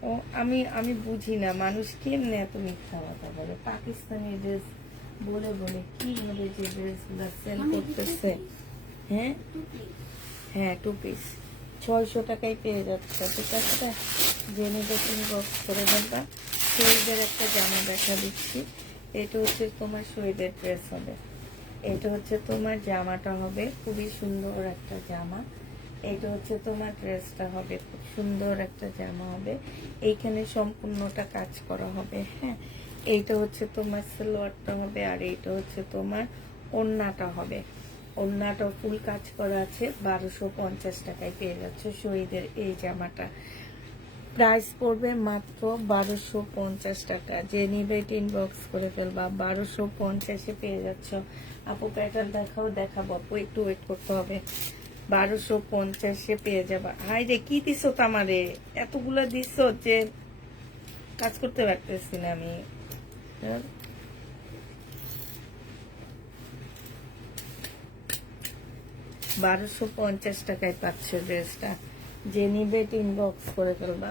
ও আমি আমি বুঝি না মানুষ কেমনে এত মিথ্যা কথা বলে। পাকিস্তানি ড্রেস বলে বলে কিভাবে যে ড্রেসগুলো সেল করতেছে। হ্যাঁ হ্যাঁ, 2 পিস 600 টাকায় পেয়ে যাচ্ছে, ঠিক আছে? জেনে দেখুন বক্স করে ফেলবা। শহীদের একটা জামা দেখা দিচ্ছি। এটা হচ্ছে তোমার শহীদের ড্রেস হবে। এটা হচ্ছে তোমার জামাটা হবে, খুবই সুন্দর একটা জামা। এটা হচ্ছে তোমার ড্রেসটা হবে, খুব সুন্দর একটা জামা হবে। এইখানে সম্পূর্ণটা কাজ করা হবে। হ্যাঁ, এইটা হচ্ছে তোমার সালোয়ারটা হবে, আর এইটা হচ্ছে তোমার ওড়নাটা হবে। ওড়নাটা ফুল কাজ করা আছে। 1250 টাকায় পেয়ে যাচ্ছে শহীদের এই জামাটা। প্রাইস পড়বে মাত্র 1250 টাকা। যে নিবে এটা ইনবক্স করে ফেলবা। 1250-এ পেয়ে যাচ্ছ। আপু প্যাটার্ন দেখাও, দেখাবো আপু, একটু ওয়েট করতে হবে। 1250-এ পেয়ে যাবা। হাই রে, কি দিছো তামারে? এতগুলা দিছো যে কাজ করতে পারতেছি না আমি। 1250 টাকায় পাচ্ছ ড্রেসটা। যে নিবে ইনবক্স করে ফেলবা।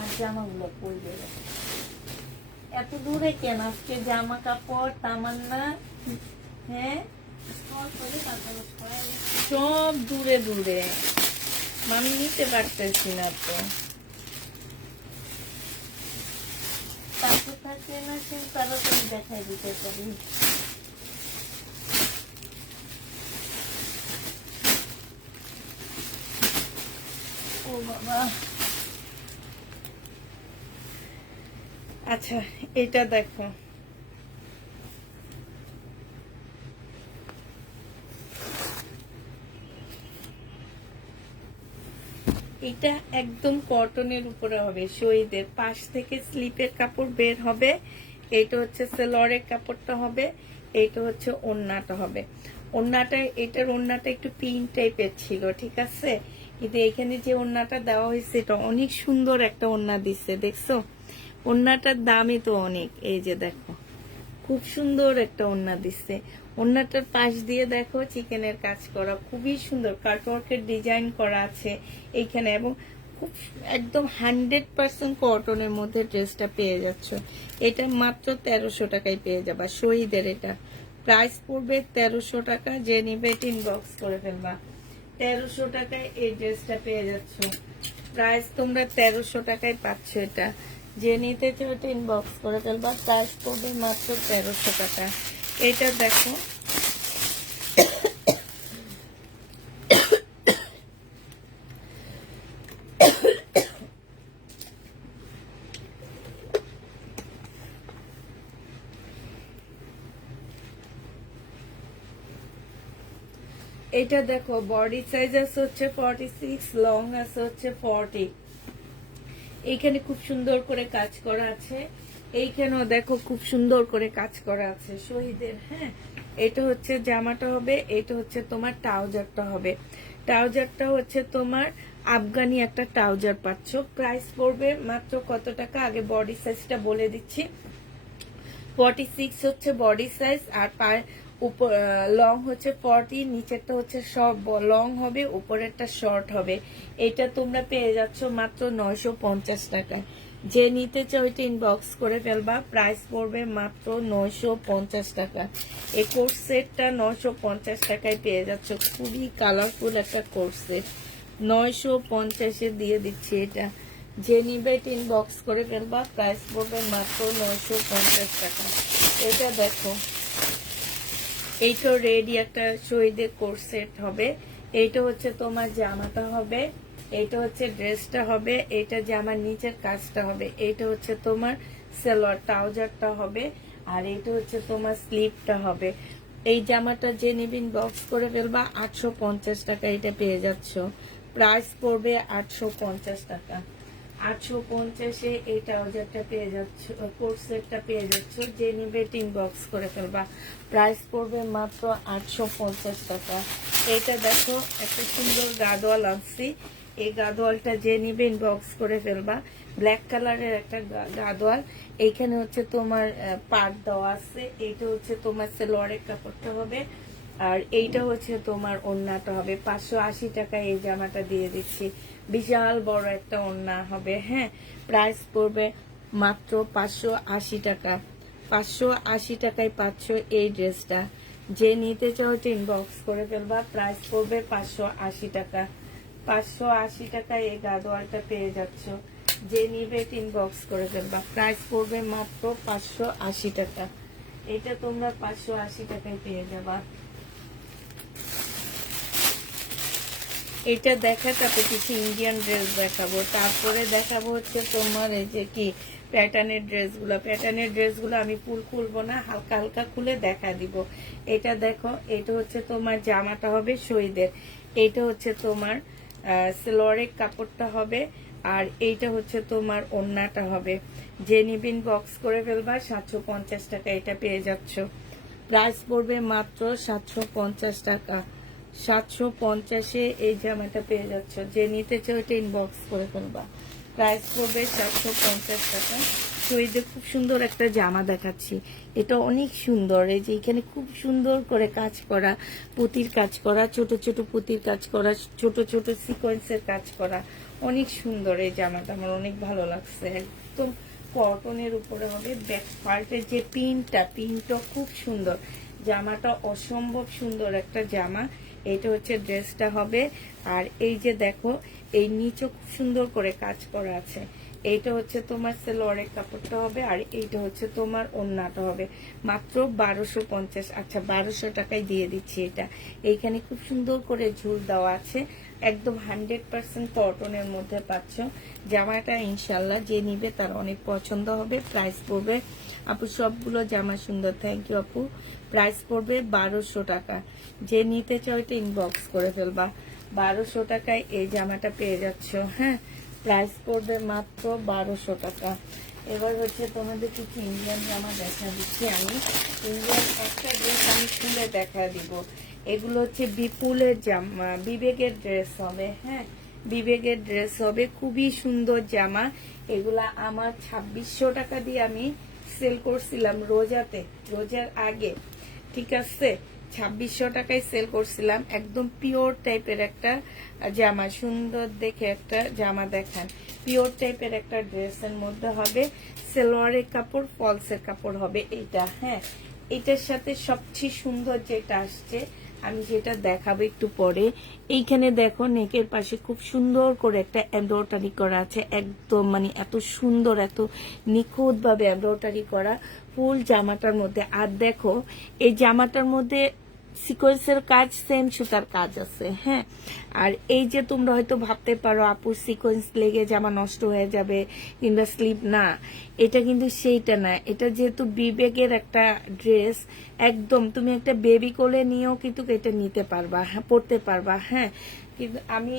আর জামাগুলো পরবে, এত দূরে কেন আজকে? জামা কাপড় তামান্না, হ্যাঁ সব দূরে দূরে, আমি নিতে পারতেছি না তো। তারপর থাকে না, সে তাড়াতাড়ি দেখাই দিতে পারি। ও বাবা, আচ্ছা এটা দেখো, এটা একদম কটনের উপরে হবে, শহীদের পাশ থেকে স্লিপের কাপড় বের হবে। এটা হচ্ছে সেলরের কাপড়টা হবে, এটা হচ্ছে ওড়নাটা হবে। ওড়নাটা, এটার ওড়নাটা একটু পিন টাইপের ছিল, ঠিক আছে, কিন্তু এখানে যে ওড়নাটা দেওয়া হয়েছে এটা অনেক সুন্দর একটা ওড়না দিচ্ছে, দেখছো? ওড়নাটার দামই তো অনেক, এই যে দেখো খুব সুন্দর একটা ওড়না দিচ্ছে। ওড়নাটার পাশ দিয়ে দেখো চিকেনের কাজ করা, খুবই সুন্দর কাটওয়ার্কের ডিজাইন করা আছে এইখানে, এবং খুব একদম 100% কটনের মধ্যে ড্রেসটা পেয়ে যাচ্ছ। এটা মাত্র 1300 টাকায় পেয়ে যাবা শহীদের। এটা প্রাইস পড়বে 1300 টাকা। যে নিবে ইনবক্স করে ফেলবা। 1300 টাকায় এই ড্রেসটা পেয়ে যাচ্ছ। প্রাইস তোমরা 1300 টাকায় পাচ্ছ। এটা যে নিতে চাও ইনবক্স করে ফেলবা। প্রাইস পড়বে মাত্র 1300 টাকা। এটা দেখো, এটা দেখো বডি সাইজ আছে হচ্ছে 46, লং আছে হচ্ছে 40। এইখানে খুব সুন্দর করে কাজ করা আছে, এইখানেও দেখো খুব সুন্দর করে কাজ করা আছে শহীদের। হ্যাঁ, এটা হচ্ছে জামাটা হবে, এটা হচ্ছে তোমার ট্রাউজারটা হবে। ট্রাউজারটা হচ্ছে তোমার আফগানি একটা ট্রাউজার পাচ্ছ। প্রাইস পড়বে মাত্র কত টাকা, আগে বডি সাইজটা বলে দিচ্ছি। 46 হচ্ছে বডি সাইজ, আর উপর লং হচ্ছে 40, নিচেরটা হচ্ছে সব লং হবে, উপরেরটা শর্ট হবে। এটা তোমরা পেয়ে যাচ্ছ মাত্র 950 টাকায়। যে নিতে চাও ওইটা ইনবক্স করে ফেলবা। প্রাইস পড়বে মাত্র 950 টাকা। এই কোর্স সেটটা 950 টাকায় পেয়ে যাচ্ছ। খুবই কালারফুল একটা কোর্স সেট, 950-এ দিয়ে দিচ্ছি এটা। যে নিবে এটা ইনবক্স করে ফেলবা। প্রাইস পড়বে মাত্র 950 টাকা। এটা দেখো, এইটা রেডি একটা শহীদের কোর্স সেট হবে। এইটা হচ্ছে তোমার জামাটা হবে, এইটা হচ্ছে ড্রেসটা হবে, এইটা জামার নিচের কাজটা হবে, এইটা হচ্ছে তোমার সালোয়ার ট্রাউজারটা হবে, আর এইটা হচ্ছে তোমার স্লিপটা হবে। এই জামাটা যে নিবিন বক্স করে ফেলবা। 850 টাকা এটা পেয়ে যাচ্ছ। প্রাইস পড়বে 850 টাকা। 850-এ এই ট্রাউজারটা পেয়ে যাচ্ছ, কোট সেটটা পেয়ে যাচ্ছ। যে নিবে ইনবক্স করে ফেলবা। প্রাইস পড়বে মাত্র 850 টাকা। এটা দেখো একটা সুন্দর গাদোয়াল আনছি, এই গাদোয়ালটা যে নিবে ইনবক্স করে ফেলবা। ব্ল্যাক কালারের একটা গাদোয়াল, এইখানে হচ্ছে তোমার পাট দেওয়া আছে। এইটা হচ্ছে তোমার সেলোয়ারের কাপড়টা হবে, আর এইটা হচ্ছে তোমার ওড়নাটা হবে। 580 টাকায় এই জামাটা দিয়ে দিচ্ছি। বিশাল বড় একটা ওড়না হবে। হ্যাঁ, প্রাইস পড়বে মাত্র 580 টাকা। 580 টাকায় পাচ্ছ এই ড্রেসটা। যে নিতে চাও ইনবক্স করে ফেলবা। প্রাইস পড়বে 580 টাকা। 580 টাকায় এই গাদোয়ালটা পেয়ে যাচ্ছ। যে নিবে ইনবক্স করে ফেলবা। প্রাইস পড়বে মাত্র 580 টাকা। এটা তোমরা 580 টাকায় পেয়ে যাবা। এটা দেখাতে কিছু ইন্ডিয়ান ড্রেস দেখাবো, তারপরে দেখাবো হচ্ছে তোমার এই যে কি প্যাটার্নের ড্রেসগুলো। প্যাটার্নের ড্রেসগুলো আমি ফুল খুলবো না, হালকা হালকা খুলে দেখা দিব। এটা দেখো, এটা হচ্ছে তোমার জামাটা হবে শহীদের, এইটা হচ্ছে তোমার সেলোয়ারের কাপড়টা হবে, আর এইটা হচ্ছে তোমার ওড়নাটা হবে। যে নিবিন বক্স করে ফেলবা। 750 টাকা এটা পেয়ে যাচ্ছ। প্রাইস পড়বে মাত্র 750 টাকা। 750-এ এই জামাটা পেয়ে যাচ্ছ। যে নিতে চাও এটা ইনবক্স করে ফেলবা। প্রাইস পড়বে 750 টাকা। শহীদে খুব সুন্দর একটা জামা দেখাচ্ছি। এটা অনেক সুন্দর, এই যে এখানে খুব সুন্দর করে কাজ করা, পুঁতির কাজ করা, ছোট ছোট পুঁতির কাজ করা, ছোট ছোট সিকোয়েন্সের কাজ করা, অনেক সুন্দর এই জামাটা, আমার অনেক ভালো লাগছে। একদম কটনের উপরে হবে। ব্যাক পার্টের যে প্রিন্টটা খুব সুন্দর, জামাটা অসম্ভব সুন্দর একটা জামা। এটা হচ্ছে ড্রেসটা হবে। আর এই যে দেখো, এই নিচে খুব সুন্দর করে কাজ করা আছে। এইটা হচ্ছে তোমার সালোয়ারের কাপড়টা হবে, আর এইটা হচ্ছে তোমার ওড়নাটা হবে। মাত্র 1250। আচ্ছা, 1200 টাকায় দিয়ে দিচ্ছি এটা। এইখানে খুব সুন্দর করে ঝুল দেওয়া আছে, একদম 100% কটনের মধ্যে পাচ্ছ জামাটা। ইনশাল্লাহ যে নিবে তার অনেক পছন্দ হবে। প্রাইস পড়বে আপু, সবগুলো জামা সুন্দর, থ্যাংক ইউ আপু। প্রাইস পড়বে 1200 টাকা। যে নিতে চাও এটা ইনবক্স করে ফেলবা। 1200 টাকায় এই জামাটা পেয়ে যাচ্ছ। হ্যাঁ, প্রাইস পড়বে মাত্র 1200 টাকা। এবার হচ্ছে তোমাদের কিছু ইন্ডিয়ান জামা দেখা দিচ্ছি আমি। ইন্ডিয়ান একটা ড্রেস আমি খুলে দেখা দিব। এগুলো হচ্ছে বিপুলের জামা, বিবেকের ড্রেস হবে। হ্যাঁ, বিবেকের ড্রেস হবে, খুবই সুন্দর জামা। এগুলা আমার 2600 টাকা দিয়ে আমি সেল করছিলাম রোজার আগে, ঠিক আছে। 2600 টাকায় সেল করছিলাম। একদম পিওর টাইপের একটা জামা, সুন্দর দেখে একটা জামা দেখান। পিওর টাইপের একটা ড্রেসের মধ্যে হবে, সালোয়ারের কাপড়, ফলসের কাপড় হবে এইটা। হ্যাঁ, এটার সাথে সবচেয়ে সুন্দর যেটা আসছে, আমি যেটা দেখাবো একটু পরে। এইখানে দেখো নেকের পাশে খুব সুন্দর করে একটা এমব্রয়ডারি করা আছে, একদম মানে এত সুন্দর, এত নিখুঁত ভাবে এমব্রয়ডারি করা ফুল জামাটার মধ্যে। আর দেখো এই জামাটার মধ্যে সিকোয়েন্সের কাজ, সেম সুতার কাজ আছে। হ্যাঁ, আর এই যে তোমরা হয়তো ভাবতে পারো আপুর সিকোয়েন্স লেগে জামা নষ্ট হয়ে যাবে কিংবা স্লিপ, না, এটা কিন্তু সেইটা না। এটা যেহেতু বিবেকের একটা ড্রেস, একদম তুমি একটা বেবি কোলে নিয়েও কিন্তু এটা নিতে পারবা, হ্যাঁ, পড়তে পারবা। হ্যাঁ, কিন্তু আমি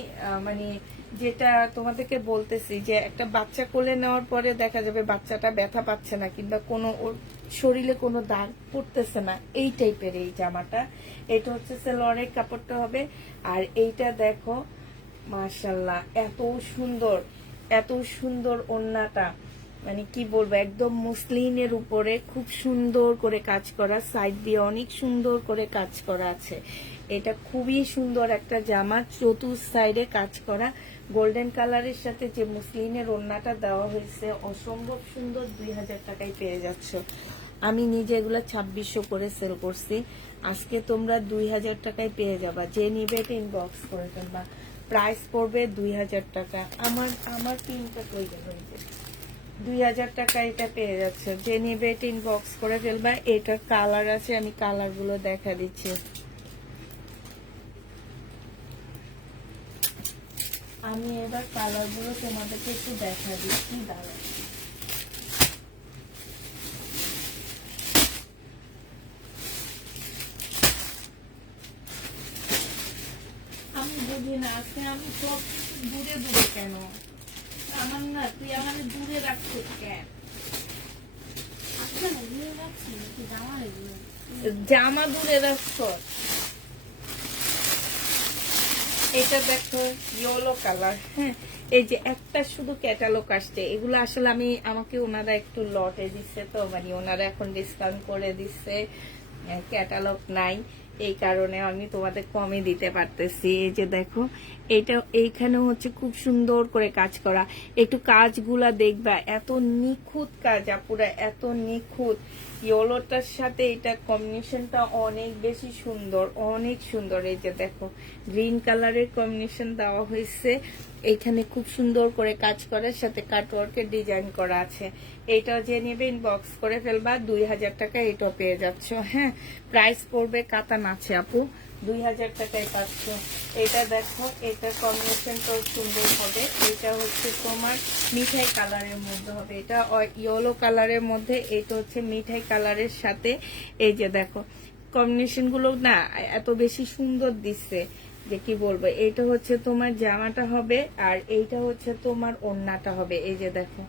মানে যেটা তোমাদেরকে বলতেছি যে একটা বাচ্চা কোলে নেওয়ার পরে দেখা যাবে বাচ্চাটা ব্যথা পাচ্ছে না কিংবা কোনো ওর শরীরে কোনো দাগ পড়তেছে না, এই টাইপের এই জামাটা। এটা হচ্ছে সালোয়ারের কাপড়টা হবে। আর এইটা দেখো, মাশাল্লাহ এত সুন্দর, এত সুন্দর ওড়নাটা, মানে কি বলবো, একদম মুসলিনের উপরে খুব সুন্দর করে কাজ করা, সাইড দিয়ে অনেক সুন্দর করে কাজ করা আছে। এটা খুবই সুন্দর একটা জামা, চতুর সাইডে কাজ করা, গোল্ডেন কালারের সাথে যে মুসলিনের ওড়নাটা দেওয়া হয়েছে, অসম্ভব সুন্দর। 2000 টাকায় পেয়ে যাচ্ছ। আমি নিজে এগুলো 2600 করে সেল করছি, আজকে তোমরা 2000 টাকায় পেয়ে যাবা। যে নিবে এটা ইনবক্স করে ফেলবা। প্রাইস পড়বে 2000 টাকা। আমার তিনটা প্রয়োজন হয়েছে, 2000 টাকা এটা পেয়ে যাচ্ছে। যে নিবে এটা ইনবক্স করে ফেলবা। এটার কালার আছে, আমি কালার গুলো দেখা দিচ্ছি। আমি এবার কালার গুলো তোমাদেরকে একটু দেখা দিচ্ছি, দাঁড়া। আমি বুঝি না, আজকে আমি সব দূরে দূরে কেন, আমার না, তুই আমাদের দূরে রাখছিস কেন? জামা দূরে রাখছ। এটা দেখো ইয়েলো কালার। হ্যাঁ, এই যে একটা শুধু ক্যাটালগ আসছে, এগুলো আসলে আমাকে ওনারা একটু লটে দিচ্ছে, তো মানে ওনারা এখন ডিসকাউন্ট করে দিচ্ছে, ক্যাটালগ নাই, এই কারণে আমি তোমাদের কমে দিতে পারতেছি। এই যে দেখো, এটা এইখানে হচ্ছে খুব সুন্দর করে কাজ করা, একটু কাজগুলা দেখবা, এত নিখুঁত কাজ আপুরা, এত নিখুঁত। ইয়েলোটার সাথে এটা কম্বিনেশনটা অনেক বেশি সুন্দর, অনেক সুন্দর। এই যে দেখো, গ্রিন কালারের কম্বিনেশন দেওয়া হয়েছে, এইখানে খুব সুন্দর করে কাজ করার সাথে কাটওয়ার্কের ডিজাইন করা আছে। এইটাও যে নেবে ইনবক্স করে ফেলবা। 2000 টাকা এটাও পেয়ে যাচ্ছ। হ্যাঁ, প্রাইস পড়বে, কাতান আছে আপু, 2000 টাকায় পাচ্ছ। এটা দেখো, এটার কম্বিনেশনটাও সুন্দর হবে। এটা হচ্ছে তোমার মিঠাই কালারের মধ্যে হবে, এটা ইয়েলো কালারের মধ্যে, এটা হচ্ছে মিঠাই কালারের সাথে। এই যে দেখো কম্বিনেশন গুলো না এত বেশি সুন্দর দিচ্ছে যে কি বলবো। এটা হচ্ছে তোমার জামাটা হবে, আর এইটা হচ্ছে তোমার ওড়নাটা হবে। এই যে দেখো,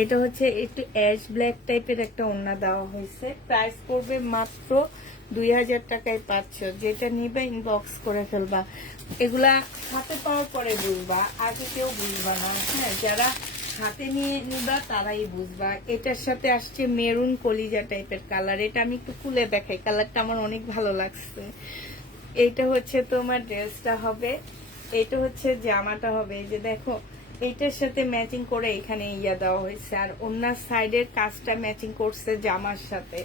এটা হচ্ছে একটু অ্যাশ ব্ল্যাক টাইপের একটা ওড়না দেওয়া হয়েছে। প্রাইস পড়বে মাত্র 2000 টাকায় পাচ্ছ। যেটা নিবে ইনবক্স করে ফেলবা। এগুলা হাতে পাওয়ার পরে বুঝবা, আগে কেউ বুঝবা না। হ্যাঁ, যারা হাতে নিয়ে নিবা তারাই বুঝবা। এটার সাথে আসছে মেরুন কলিজা টাইপের কালার। এটা আমি একটু খুলে দেখাই, কালারটা আমার অনেক ভালো লাগছে। এইটা হচ্ছে তোমার ড্রেসটা হবে, এটা হচ্ছে জামাটা হবে। এই যে দেখো এইটার সাথে ম্যাচিং করে এখানে ইয়া দেওয়া হয়েছে, আর ওনার সাইডের কাজটা ম্যাচিং করছে জামার সাথে।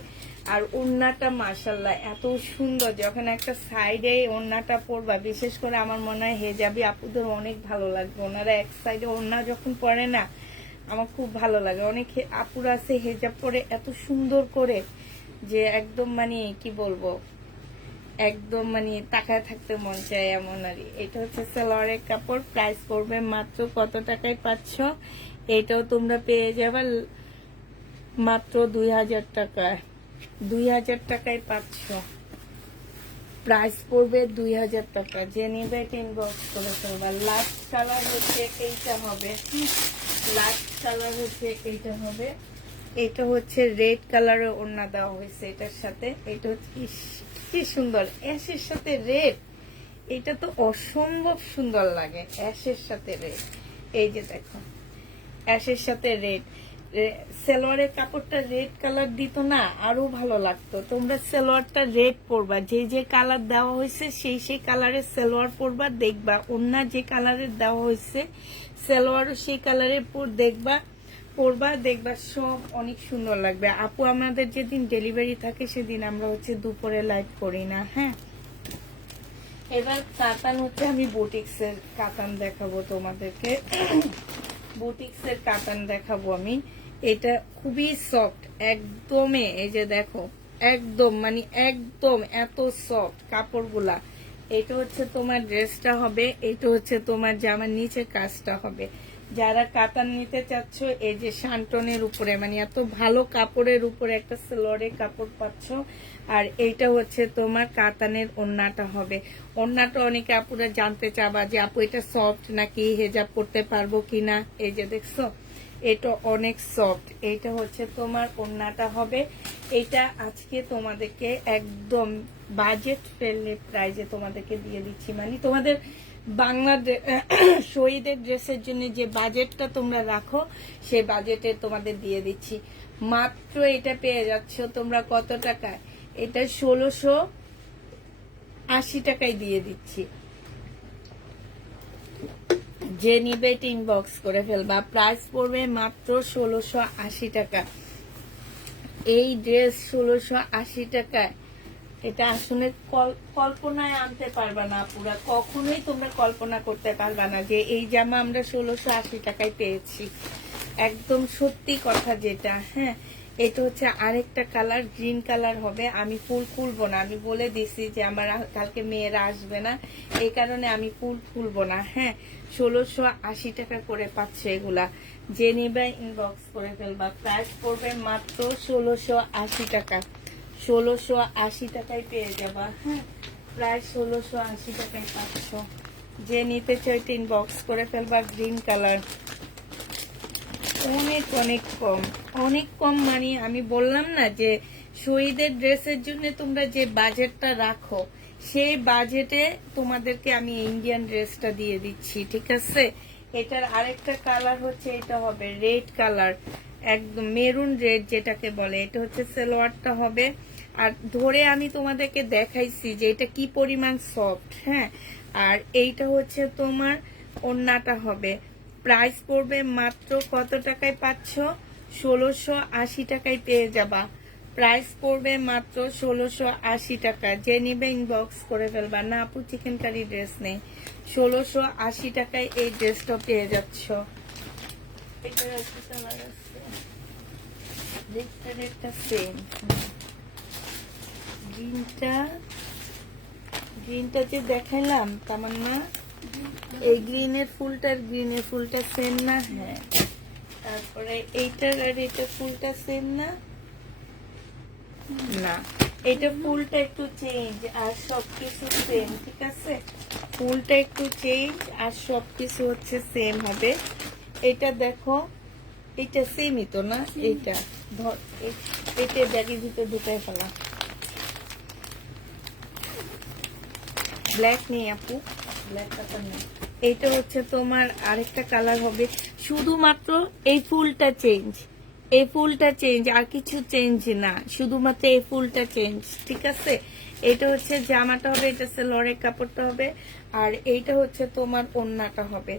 আর ওড়নাটা মাশাল্লাহ এত সুন্দর, যখন একটা সাইডে ওড়নাটা পরবা, বিশেষ করে আমার মনে হয় হেজাবি আপুদের অনেক ভালো লাগবে। ওনারা এক সাইডে ওড়না যখন পরে না, আমার খুব ভালো লাগে। অনেক আপুরা আছে হেজাব পরে এত সুন্দর করে, যে একদম মানে কি বলবো, একদম মানে তাকায় থাকতে মন চায় এমন। আর এটা হচ্ছে সালোয়ারের কাপড়। প্রাইস পড়বে মাত্র কত টাকায় পাচ্ছ? এটাও তোমরা পেয়ে যাবে মাত্র 2000 টাকায়। 2000 টাকায় পাচ্ছ। প্রাইস পড়বে 2000 টাকা। যে নিবে ইনবক্স করে ফেলবা। লাস্ট কালার হচ্ছে এইটা হবে, লাস্ট কালার হচ্ছে এইটা হবে। এটা হচ্ছে রেড কালারের ওড়না দেওয়া হয়েছে এটার সাথে। এটা হচ্ছে কি সুন্দর, অ্যাশের সাথে রেড, এটা তো অসম্ভব সুন্দর লাগে অ্যাশের সাথে রেড। এই যে দেখো অ্যাশের সাথে রেড, সালোয়ারের কাপড়টা রেড কালার দিত না আরো ভালো লাগতো। তোমরা সালোয়ারটা রেড পরবা, যে যে কালার দেওয়া হয়েছে সেই সেই কালারের সালোয়ার পরবা, দেখবা ওড়না যে কালারের দেওয়া হয়েছে সালোয়ারও সেই কালারের পরবা, দেখবা সব অনেক সুন্দর লাগবে। আপু আমাদের যেদিন ডেলিভারি থাকে সেদিন আমরা হচ্ছে দুপুরে লাইভ করি না। হ্যাঁ, এবার কাতান হচ্ছে আমি বুটিক্সের কাতান দেখাবো তোমাদেরকে। বুটিক্সের কাতান দেখাবো আমি। এটা খুবই সফট একদমই, এই যে দেখো একদম মানে একদম এত সফট কাপড়গুলা। এটা হচ্ছে তোমার ড্রেসটা হবে, এটা হচ্ছে তোমার জামার নিচে কাজটা হবে। যারা কাতান নিতে চাচ্ছ, এই যে শান্টনের উপরে মানে এত ভালো কাপড়ের উপরে একটা সালোয়ারের কাপড় পাচ্ছ। আর এইটা হচ্ছে তোমার কাতানের ওড়নাটা হবে। ওড়নাটা অনেকে আপুরা জানতে চাবা যে আপু এটা সফট নাকি, হেজাব করতে পারবো কিনা। এই যে দেখছো এটা অনেক সফট। এইটা হচ্ছে তোমার ওড়নাটা হবে। এটা আজকে তোমাদেরকে একদম বাজেট ফ্রেন্ডলি প্রাইজে তোমাদেরকে দিয়ে দিচ্ছি। মানে তোমাদের বাংলাদেশ শহীদের ড্রেসের জন্য যে বাজেটটা তোমরা রাখো, সেই বাজেটে তোমাদের দিয়ে দিচ্ছি। মাত্র এটা পেয়ে যাচ্ছ তোমরা কত টাকায়? এটা 1680 টাকায় দিয়ে দিচ্ছি। যে নিবে ইনবক্স করে ফেলবা। প্রাইস পড়বে মাত্র 1680 টাকা। এই ড্রেস 1680 টাকায়, এটা আসলে কল্পনায় আনতে পারবা না পুরা, কখনোই তোমরা কল্পনা করতে পারবা না যে এই জামা আমরা 1680 টাকায় পেয়েছি। একদম সত্যি কথা যেটা। হ্যাঁ, এটা হচ্ছে আরেকটা কালার, গ্রিন কালার হবে। আমি ফুল খুলবো না, আমি বলে দিছি যে আমার কালকে মেয়েরা আসবে না, এই কারণে আমি ফুল খুলবো না। হ্যাঁ, 1680 টাকা করে পাচ্ছে এগুলা। যে নিবে ইনবক্স করে ফেলবা। প্রাইস পড়বে মাত্র 1680 টাকা। 1680 টাকায় পেয়ে যাবা। হ্যাঁ, প্রায় 1680 টাকায় পাচ্ছ। যে নিতে চাই ইনবক্স করে ফেলবা। গ্রিন কালার অনেক অনেক কম, অনেক কম। মানে আমি বললাম না যে শহীদের ড্রেসের জন্য তোমরা যে বাজেটটা রাখো, সেই বাজেটে তোমাদেরকে আমি ইন্ডিয়ান ড্রেসটা দিয়ে দিচ্ছি। ঠিক আছে, এটার আরেকটা কালার হচ্ছে এটা হবে রেড কালার, একদম মেরুন রেড যেটাকে বলে। এটা হচ্ছে সালোয়ারটা হবে। আর ধরে আমি তোমাদেরকে দেখাইছি যে এটা কি পরিমাণ সফট। হ্যাঁ, আর এইটা হচ্ছে তোমার ওড়নাটা হবে। প্রাইস পড়বে মাত্র কত টাকায় পাচ্ছ? 1680 টাকায় পেয়ে যাবা। প্রাইস পড়বে মাত্র 1680 টাকা। যে নিবে ইনবক্স করে ফেলবা। না আপু চিকেন কারি ড্রেস নেই, 1680 টাকায় এই ড্রেসটা পেয়ে যাচ্ছ। এটা একটা কালার আছে, রেডটা সেম। গ্রিনটা যে দেখাইলাম তামান্না, এই গ্রিনের ফুলটা সেম না? হ্যাঁ, তারপরে এইটার আর এটা ফুলটা সেম না? না, এটা ফুলটা একটু চেঞ্জ আর সবকিছু সেম। ঠিক আছে, ফুলটা একটু চেঞ্জ আর সবকিছু হচ্ছে সেম হবে। এটা দেখো, এটা সেমই তো না? এইটা ধর, এটা ব্যাগের ভিতরে ঢুকাই ফেলা। ব্ল্যাক নেই আপু, ব্ল্যাক কালার নেই। এইটা হচ্ছে তোমার আরেকটা কালার হবে, শুধুমাত্র এই ফুলটা চেঞ্জ, এই ফুলটা চেঞ্জ, আর কিছু চেঞ্জ না, শুধুমাত্র এই ফুলটা চেঞ্জ, ঠিক আছে। এটা হচ্ছে জামাটা হবে, এটা সেলোয়ারের কাপড়টা হবে, আর এইটা হচ্ছে তোমার ওড়নাটা হবে।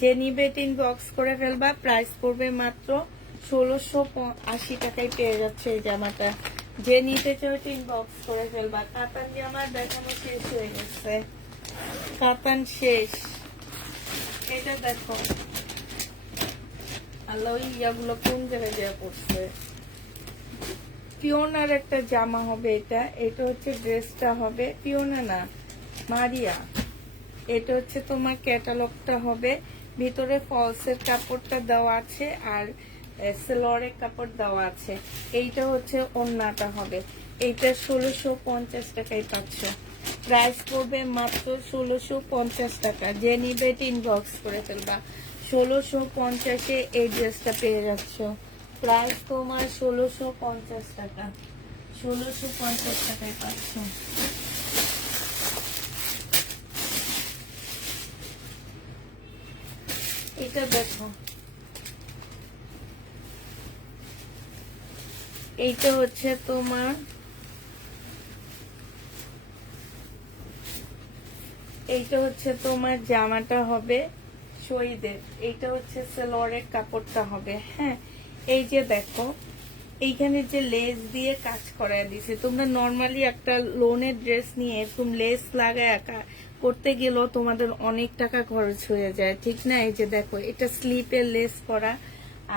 যে নিবে ইনবক্স করে ফেলবা, প্রাইস পড়বে মাত্র 1680 টাকায় পেয়ে যাচ্ছে এই জামাটা। যে নিতে চাও ইনবক্স করে ফেলবা। কাতান জামার দেখানো শেষ হয়ে গেছে, কাতান শেষ। এটা দেখো, আল্লাহ ইয়াগুলো কোন জায়গায় দেওয়া পড়ছে। পিওনার একটা জামা হবে এটা, এটা হচ্ছে ড্রেসটা হবে, পিওনা না মারিয়া। এটা হচ্ছে তোমার ক্যাটালগটা হবে, ভিতরে ফলসের কাপড়টা দেওয়া আছে আর সেলোয়ারের কাপড় দেওয়া আছে। এইটা হচ্ছে ওড়নাটা হবে, এইটা 1650 টাকায় পাচ্ছ। প্রাইস পড়বে মাত্র 1650 টাকা। যে নিবে ইনবক্স করে ফেলবা। 1650-এ এই ড্রেসটা পেয়ে যাচ্ছ। প্রাইস তোমার 1650 টাকা, 1650 টাকায় পাচ্ছ। এটা দেখো, এইটা হচ্ছে তোমার, এইটা হচ্ছে তোমার জামাটা হবে শহীদের, এইটা হচ্ছে সেলোয়ারের কাপড়টা হবে। হ্যাঁ, এই যে দেখো এইখানে যে লেস দিয়ে কাজ করায় দিছে। তোমরা নর্মালি একটা লোনের ড্রেস নিয়ে এরকম লেস লাগায় করতে গেলেও তোমাদের অনেক টাকা খরচ হয়ে যায়, ঠিক না। এই যে দেখো, এটা স্লিপের লেস করা,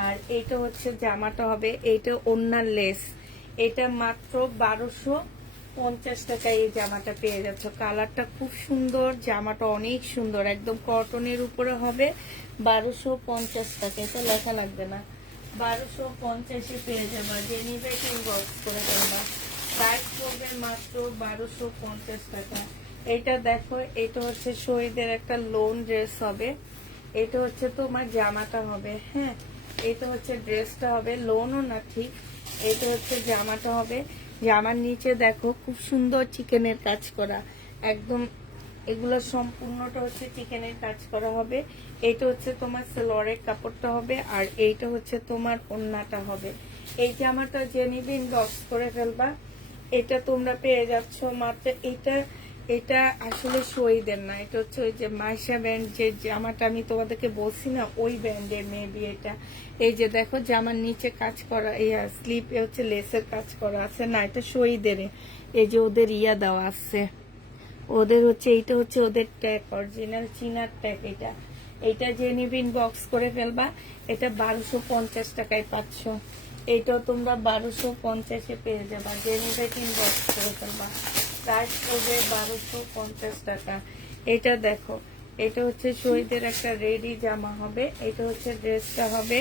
আর এইটা হচ্ছে জামাটা হবে, এইটা ওড়নার লেস। এটা মাত্র 1250 টাকায় এই জামাটা পেয়ে যাচ্ছ। কালারটা খুব সুন্দর, জামাটা অনেক সুন্দর, একদম কটনের উপরে হবে। 1250 টাকা, এটা লেখা লাগবে না, 1250-এ পেয়ে যাবা। যে নিবে ইনবক্স করে দেবা। প্রাইস পড়বে মাত্র 1250 টাকা। এটা দেখো, এটা হচ্ছে শহীদের একটা লোন ড্রেস হবে, এটা হচ্ছে তোমার জামাটা হবে। হ্যাঁ, এটা হচ্ছে ড্রেসটা হবে, লোনও না ঠিক, এটা হচ্ছে জামাটা হবে। জামার নিচে দেখো খুব সুন্দর চিকেনের কাজ করা, একদম এগুলো সম্পূর্ণটা হচ্ছে চিকেনের কাজ করা হবে। এইটা হচ্ছে তোমার সেলোয়ারের কাপড়টা হবে, আর এইটা হচ্ছে তোমার ওড়নাটা হবে। এই জামাটা যে নিবে ইনবক্স করে ফেলবা। এটা তোমরা পেয়ে যাচ্ছ মাত্র, এটা আসলে শহীদের না, এটা হচ্ছে ওই যে মাইশা ব্যান্ড, যে জামাটা আমি তোমাদেরকে বলছি না, ওই ব্যান্ডের মেবি এটা। এই যে দেখো জামার নিচে কাজ করা, স্লিপ হচ্ছে লেসের কাজ করা আছে না, এটা শহীদের। এই যে ওদের দেওয়া আছে, ওদের হচ্ছে এইটা হচ্ছে ওদের ট্যাগ, অরিজিনাল চীনার ট্যাগ। এটা যে নিবে ইনবক্স করে ফেলবা। এটা 1250 টাকায় পাচ্ছ। এইটাও তোমরা 1250-এ পেয়ে যাবা। যে নিবে ইনবক্স করে ফেলবা। প্রাইস পড়বে 1250 টাকা। এটা দেখো, এটা হচ্ছে শহীদের একটা রেডি জামা হবে, এটা হচ্ছে ড্রেসটা হবে,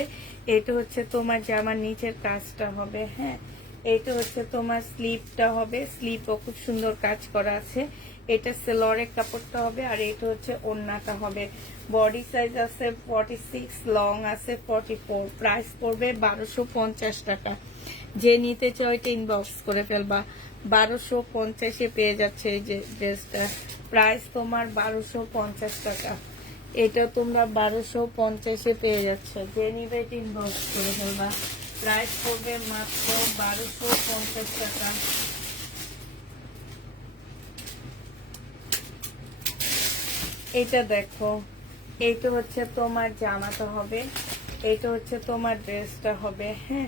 এটা হচ্ছে তোমার জামার নিচের কাজটা হবে। হ্যাঁ, এটা হচ্ছে তোমার স্লিপটা হবে, স্লিপও খুব সুন্দর কাজ করা আছে। এটা সেলোয়ারের কাপড়টা হবে, আর এটা হচ্ছে ওড়নাটা হবে। বডি সাইজ আছে 46, লং আছে 44। প্রাইস পড়বে 1250 টাকা। যে নিতে চাও এটা ইনবক্স করে ফেলবা। 1250-এ পেয়ে যাচ্ছে এই যে ড্রেসটা। প্রাইস তোমার 1250 টাকা। এটা তোমরা 1250-এ পেয়ে যাচ্ছে। যে নিবে এটা ইনবক্স করে ফেলবা। প্রাইস পড়বে মাত্র 1250 টাকা। এটা দেখো, এইটা হচ্ছে তোমার জামাটা হবে, এইটা হচ্ছে তোমার ড্রেসটা হবে। হ্যাঁ,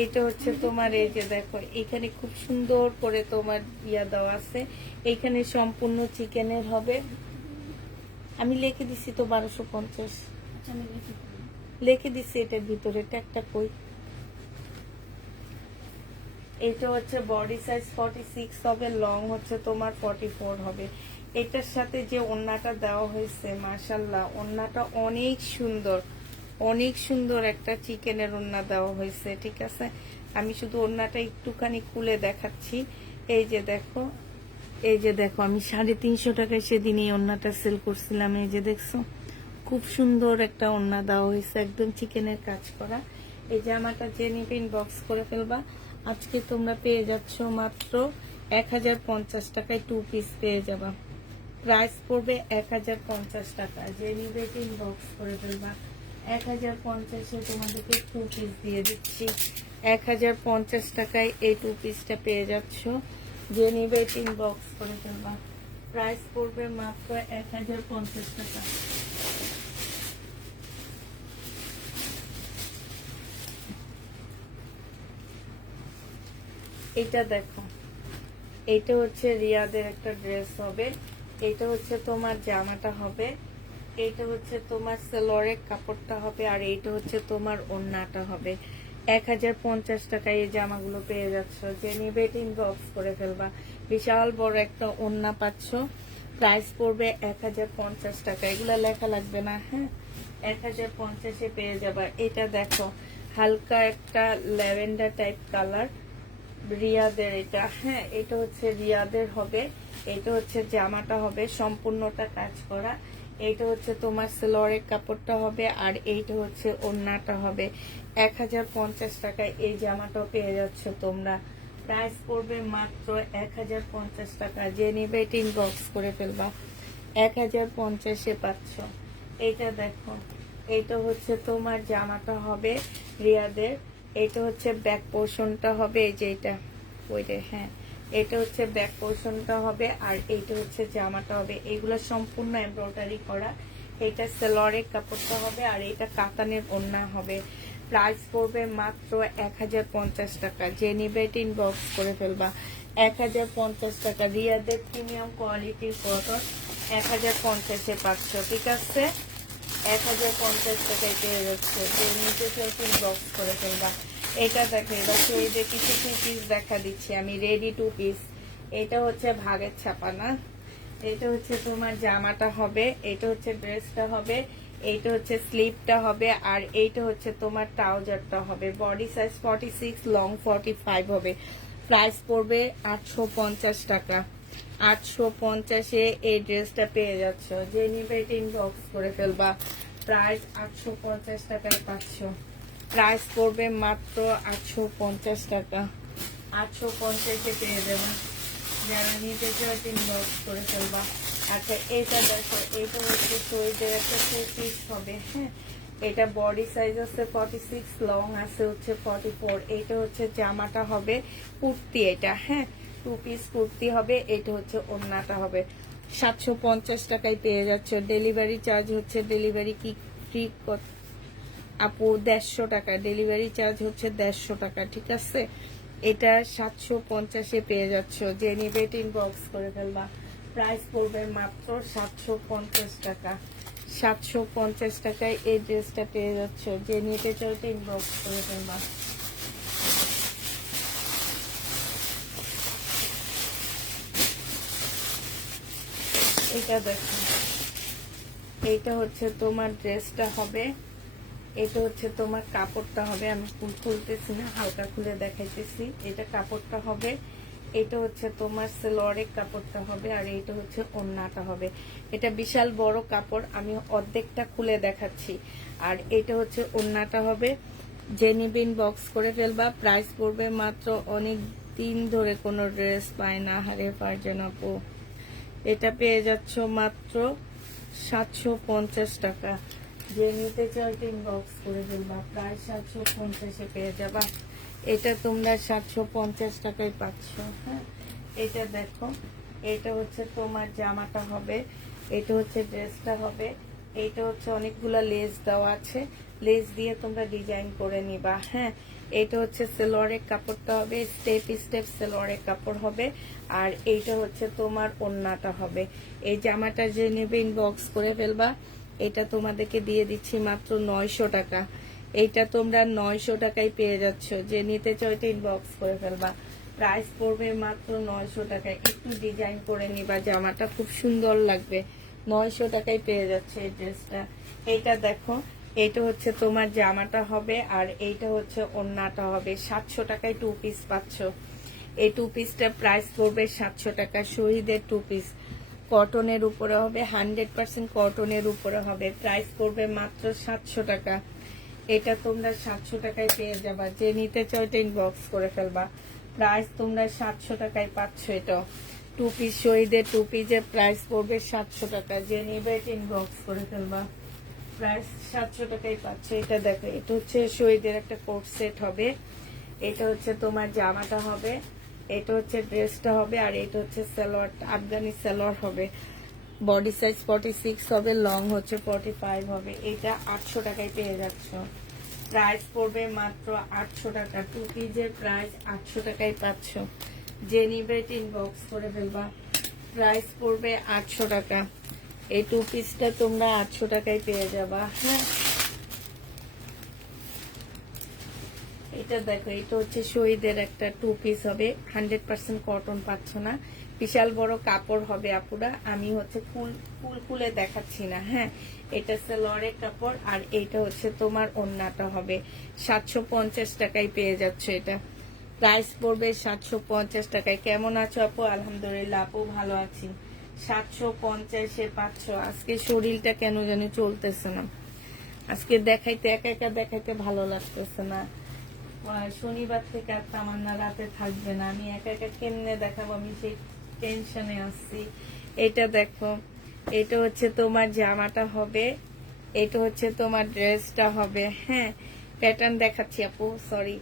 এইটা হচ্ছে তোমার, এই যে দেখো এখানে খুব সুন্দর করে তোমার দেওয়া আছে। এইখানে সম্পূর্ণ চিকেনের হবে। আমি লিখে দিছি তো 1250, লিখে দিছি এটার ভিতরে ট্যাগটা কই। এটা হচ্ছে বডি সাইজ 46 হবে, লং হচ্ছে তোমার 44 হবে। এটার সাথে যে ওড়নাটা দেওয়া হয়েছে, মাশাল্লাহ ওড়নাটা অনেক সুন্দর, অনেক সুন্দর একটা চিকেনের ওড়না দেওয়া হয়েছে, ঠিক আছে। আমি শুধু ওড়নাটা একটুখানি খুলে দেখাচ্ছি। এই যে দেখো, এই যে দেখো, আমি 350 টাকায় সেদিন এই ওড়নাটা সেল করছিলাম। এই যে দেখছো, খুব সুন্দর একটা ওড়না দেওয়া হয়েছে, একদম চিকেনের কাজ করা। এই জামাটা যে নিবে ইনবক্স করে ফেলবা। আজকে তোমরা পেয়ে যাচ্ছ মাত্র 1050 টাকায় 2 পিস পেয়ে যাবা। প্রাইস পড়বে 1050 টাকা। যে নিবে ইনবক্স করে ফেলবা। 1050-এ তোমাদেরকে 2 পিস দিয়ে দিচ্ছি। 1050 টাকায় এই 2 পিসটা পেয়ে যাচ্ছ। যে নিবে ইনবক্স করে ফেলবা। প্রাইস পড়বে মাত্র 1050 টাকা। এটা দেখো, এটা হচ্ছে রিয়াদের একটা ড্রেস হবে। এটা হচ্ছে তোমার জামাটা হবে। এটা হচ্ছে তোমার সেলোয়ারের কাপড়টা হবে। আর এইটা হচ্ছে তোমার ওড়নাটা হবে। 1050 টাকায় এই জামাগুলো পেয়ে যাচ্ছ। যে নিবে ইনবক্স করে ফেলবা। বিশাল বড় একটা ওড়না পাচ্ছ। প্রাইস পড়বে 1050 টাকা। এগুলা লেখা লাগবে না, হ্যাঁ, 1050-এ পেয়ে যাবা। এটা দেখো, হালকা একটা ল্যাভেন্ডার টাইপ কালার, রিয়াদের এটা, হ্যাঁ, এটা হচ্ছে রিয়াদের হবে। এটা হচ্ছে জামাটা হবে সম্পূর্ণটা কাজ করা। এইটা হচ্ছে তোমার সেলোয়ারের কাপড়টা হবে। আর এইটা হচ্ছে ওড়নাটা হবে। 1050 টাকায় এই জামাটাও পেয়ে যাচ্ছ তোমরা। প্রাইস পড়বে মাত্র 1050 টাকা। যে নিবে ইনবক্স করে ফেলবা। 1050-এ পাচ্ছ। এইটা দেখো, এইটা হচ্ছে তোমার জামাটা হবে রিয়াদের। এটা হচ্ছে ব্যাক পোর্শনটা হবে, এই যে এটা ওইটা, হ্যাঁ, এটা হচ্ছে ব্যাক পোর্শনটা হবে। আর এইটা হচ্ছে জামাটা হবে। এগুলো সম্পূর্ণ এমব্রয়ডারি করা। এটা সেলোয়ারের কাপড়টা হবে। আর এটা কাতানের ওড়না হবে। প্রাইস পড়বে মাত্র 1050 টাকা। যে নিবে ইনবক্স করে ফেলবা। 1050 টাকা। রিয়াদের প্রিমিয়াম কোয়ালিটির কটন 1050-এ পাচ্ছ, ঠিক আছে। 1050 টাকায় পেয়ে যাচ্ছে। যে নিতে চাইছে ইনবক্স করে ফেলবা। এটা দেখো, এবার এই যে কিছু 2 পিস দেখা দিচ্ছি আমি, রেডি 2 পিস। এটা হচ্ছে ভাগের ছাপা না। এটা হচ্ছে তোমার জামাটা হবে। এটা হচ্ছে ড্রেসটা হবে। এইটা হচ্ছে স্লিভটা হবে। আর এইটা হচ্ছে তোমার ট্রাউজারটা হবে। বডি সাইজ 46, লং 45 হবে। প্রাইস পড়বে 850 টাকা। 850-এ এই ড্রেসটা পেয়ে যাচ্ছ। যে নিবে ইনবক্স করে ফেলবা। প্রাইস 850 টাকায় পাচ্ছ। প্রাইস পড়বে মাত্র 850 টাকা। 850-এ পেয়ে যাবেন। যারা নিতে চায় ইনবক্স করে ফেলবা। আচ্ছা, এটা দেখো, এটা হচ্ছে শরীরের একটা 2 পিস হবে, হ্যাঁ। এটা বডি সাইজ আছে 46, লং আছে হচ্ছে 44। এটা হচ্ছে জামাটা হবে কুর্তি, এটা, হ্যাঁ, 2 পিস কুর্তি হবে। এটা হচ্ছে ওড়নাটা হবে। 750 টাকায় পেয়ে যাচ্ছে। ডেলিভারি চার্জ হচ্ছে, ডেলিভারি কি ফ্রি আপু? 150 টাকা ডেলিভারি চার্জ হচ্ছে, 150 টাকা, ঠিক আছে। এটা 750-এ পেয়ে যাচ্ছ। যে নিবে ইনবক্স করে ফেলবা। প্রাইস পড়বে মাত্র 750 টাকা। 750 টাকায় এই ড্রেসটা পেয়ে যাচ্ছ। যে নিতে চাও ইনবক্স করে ফেলবা। এটা দেখো, এইটা হচ্ছে তোমার ড্রেসটা হবে। এটা হচ্ছে তোমার কাপড়টা হবে। আমি খুলতেছি না, হালকা খুলে দেখাইতেছি। এটা কাপড়টা হবে। এটা হচ্ছে তোমার সেলোয়ারের কাপড়টা হবে। আর এইটা হচ্ছে ওড়নাটা হবে। এটা বিশাল বড় কাপড়, আমি অর্ধেকটা খুলে দেখাচ্ছি। আর এটা হচ্ছে ওড়নাটা হবে। যে নিবে ইনবক্স করে ফেলবা। প্রাইস পড়বে মাত্র, অনেক দিন ধরে কোনো ড্রেস পায় না, হারে পারছেন আপু। এটা পেয়ে যাচ্ছ মাত্র 750 টাকা। যে নিতে চাও ইনবক্স করে ফেলবা। প্রায় 750-এ পেয়ে যাবা। এটা তোমরা 750 টাকায় পাচ্ছ, হ্যাঁ। এটা দেখো, এটা হচ্ছে তোমার জামাটা হবে। এটা হচ্ছে ড্রেসটা হবে। এইটা হচ্ছে অনেকগুলা লেস দেওয়া আছে। লেস দিয়ে তোমরা ডিজাইন করে নিবা, হ্যাঁ। এটা হচ্ছে সেলোয়ারের কাপড়টা হবে। স্টেপ স্টেপ সেলোয়ারের কাপড় হবে। আর এইটা হচ্ছে তোমার ওড়নাটা হবে। এই জামাটা যে নেবে ইনবক্স করে ফেলবা। এটা তোমাদেরকে দিয়ে দিচ্ছি মাত্র 900 টাকা। এইটা তোমরা 900 টাকায় পেয়ে যাচ্ছ। যে নিতে চাও এটা ইনবক্স করে ফেলবা। প্রাইস পড়বে মাত্র 900 টাকায়। একটু ডিজাইন করে নিবা, জামাটা খুব সুন্দর লাগবে। 900 টাকায় পেয়ে যাচ্ছে এই ড্রেসটা। এইটা দেখো, এটা হচ্ছে তোমার জামাটা হবে। আর এইটা হচ্ছে ওড়নাটা হবে। 700 টাকায় 2 পিস পাচ্ছ। এই 2 পিসটা প্রাইস পড়বে 700 টাকা। শহীদের 2 পিস কটনের উপরে হবে, 100% কটনের উপরে হবে। প্রাইস পড়বে মাত্র 700 টাকা। এটা তোমরা 700 টাকায় পেয়ে যাবা। যে নিতে চাও এটা ইনবক্স করে ফেলবা। প্রাইস তোমরা 700 টাকায় পাচ্ছ। এটা টু পিস শহীদের টু পিসের প্রাইস পড়বে 700 টাকা। যে নিবে ইনবক্স করে ফেলবা, প্রাইস 700 টাকাই পাচ্ছে। এটা দেখো, এটা হচ্ছে শহীদের একটা কোট সেট হবে, এটা হচ্ছে তোমার জামাটা হবে, এটা হচ্ছে ড্রেসটা হবে, আর এটা হচ্ছে সালোয়ার, আফগানি সালোয়ার হবে। বডি সাইজ 46 হবে, লং হচ্ছে 45 হবে। এটা 800 টাকায় পেয়ে যাচ্ছ। প্রাইস পড়বে মাত্র 800 টাকা। টু পিসের প্রাইস 800 টাকায় পাচ্ছ। যে নিবে ইনবক্স করে ফেলবা, প্রাইস পড়বে 800 টাকা। এই টু পিসটা তোমরা 800 টাকায় পেয়ে যাবা। হ্যাঁ, এটা দেখো, এটা হচ্ছে শহীদের একটা টু পিস হবে, 100% কটন পাচ্ছ না, বিশাল বড় কাপড় হবে আপুরা। আমি হচ্ছে ফুল ফুল খুলে দেখাচ্ছি না। হ্যাঁ, এটা সালোয়ারের কাপড়, আর এইটা হচ্ছে তোমার ওড়নাটা হবে। 750 টাকায় পেয়ে যাচ্ছে। এটা প্রাইস পড়বে 750 টাকায়। কেমন আছো আপু? আলহামদুলিল্লাহ আপু, ভালো আছি। 750-এ পাচ্ছ। আজকে শরীরটা কেন জানি চলতেছে না, আজকে দেখাইতে একা একা দেখাইতে ভালো লাগতেছে না। শনিবার থেকে আর তামান্না রাতে থাকবে না, আমি একা একা কেমনে দেখাবো, আমি সেই টেনশনে আসছি। এটা দেখো, এটা হচ্ছে তোমার জামাটা হবে, এটা হচ্ছে তোমার ড্রেসটা হবে। হ্যাঁ, প্যাটার্ন দেখাচ্ছি আপু, সরি,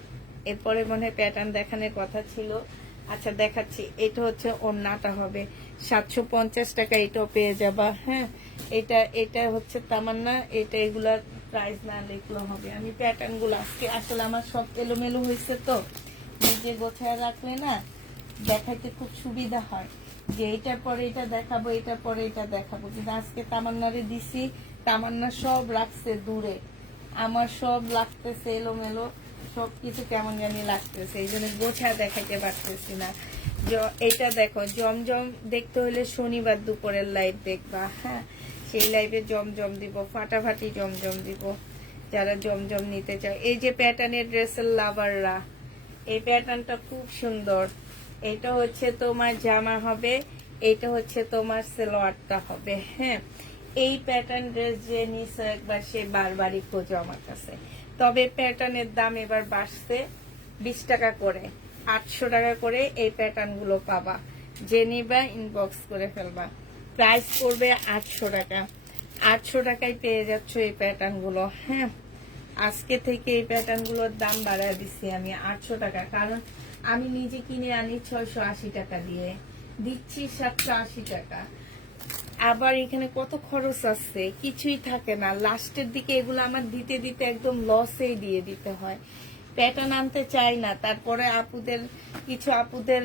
এরপরে মনে হয় প্যাটার্ন দেখানোর কথা ছিল। আচ্ছা দেখাচ্ছি, এটা হচ্ছে ওড়নাটা হবে, 750 টাকা এটাও পেয়ে যাবা। হ্যাঁ, এটা এটা হচ্ছে তামান্না, এটা এগুলার প্রাইস না লিখলো হবে। আমি প্যাটার্ন গুলো আজকে আসলে আমার সব এলোমেলো হয়েছে, তো নিজে গোছায় রাখলে না দেখাইতে খুব সুবিধা হয়, যে এটার পরে এটা দেখাবো, এটার পরে এটা দেখাবো। কিন্তু আজকে তামান্নারে দিছি, তামান্না সব রাখছে দূরে, আমার সব লাগতেছে এলোমেলো, সবকিছু কেমন জানি লাগতেছে, এই জন্য গোছায় দেখাইতে পারতেছি না। এটা দেখো, জমজম দেখতে হলে শনিবার দুপুরের লাইভ দেখবা। হ্যাঁ, সেই লাইভে জমজম দিব, ফাটাফাটি জমজম দিব, যারা জমজম নিতে চায়। এই যে প্যাটার্নের ড্রেসের লাভাররা, এই প্যাটার্নটা খুব সুন্দর। এটা হচ্ছে তোমার জামা হবে, এটা হচ্ছে তোমার সালোয়ারটা হবে। হ্যাঁ, এই প্যাটার্ন ড্রেস যে নিছো একবার, সে বারবারই খোঁজো আমার কাছে। তবে প্যাটার্নের দাম এবার বাড়ছে 20 টাকা করে, 800 টাকা করে এই প্যাটার্ন গুলো পাবা। যে নিবা ইনবক্স করে ফেলবা, প্রাইস পড়বে 800 টাকা। 800 টাকায় পেয়ে যাচ্ছ এই প্যাটার্ন গুলো। হ্যাঁ, আজকে থেকে এই প্যাটার্ন গুলোর দাম বাড়ায় দিচ্ছি আমি 800 টাকা, কারণ আমি নিজে কিনে আনি 680 টাকা দিয়ে, দিচ্ছি 780 টাকা। আবার এখানে কত খরচ আছে, কিছুই থাকে না, লাস্টের দিকে এগুলো আমার দিতে দিতে একদম লসেই দিয়ে দিতে হয়। প্যাটার্ন আনতে চাই না, তারপরে আপুদের কিছু আপুদের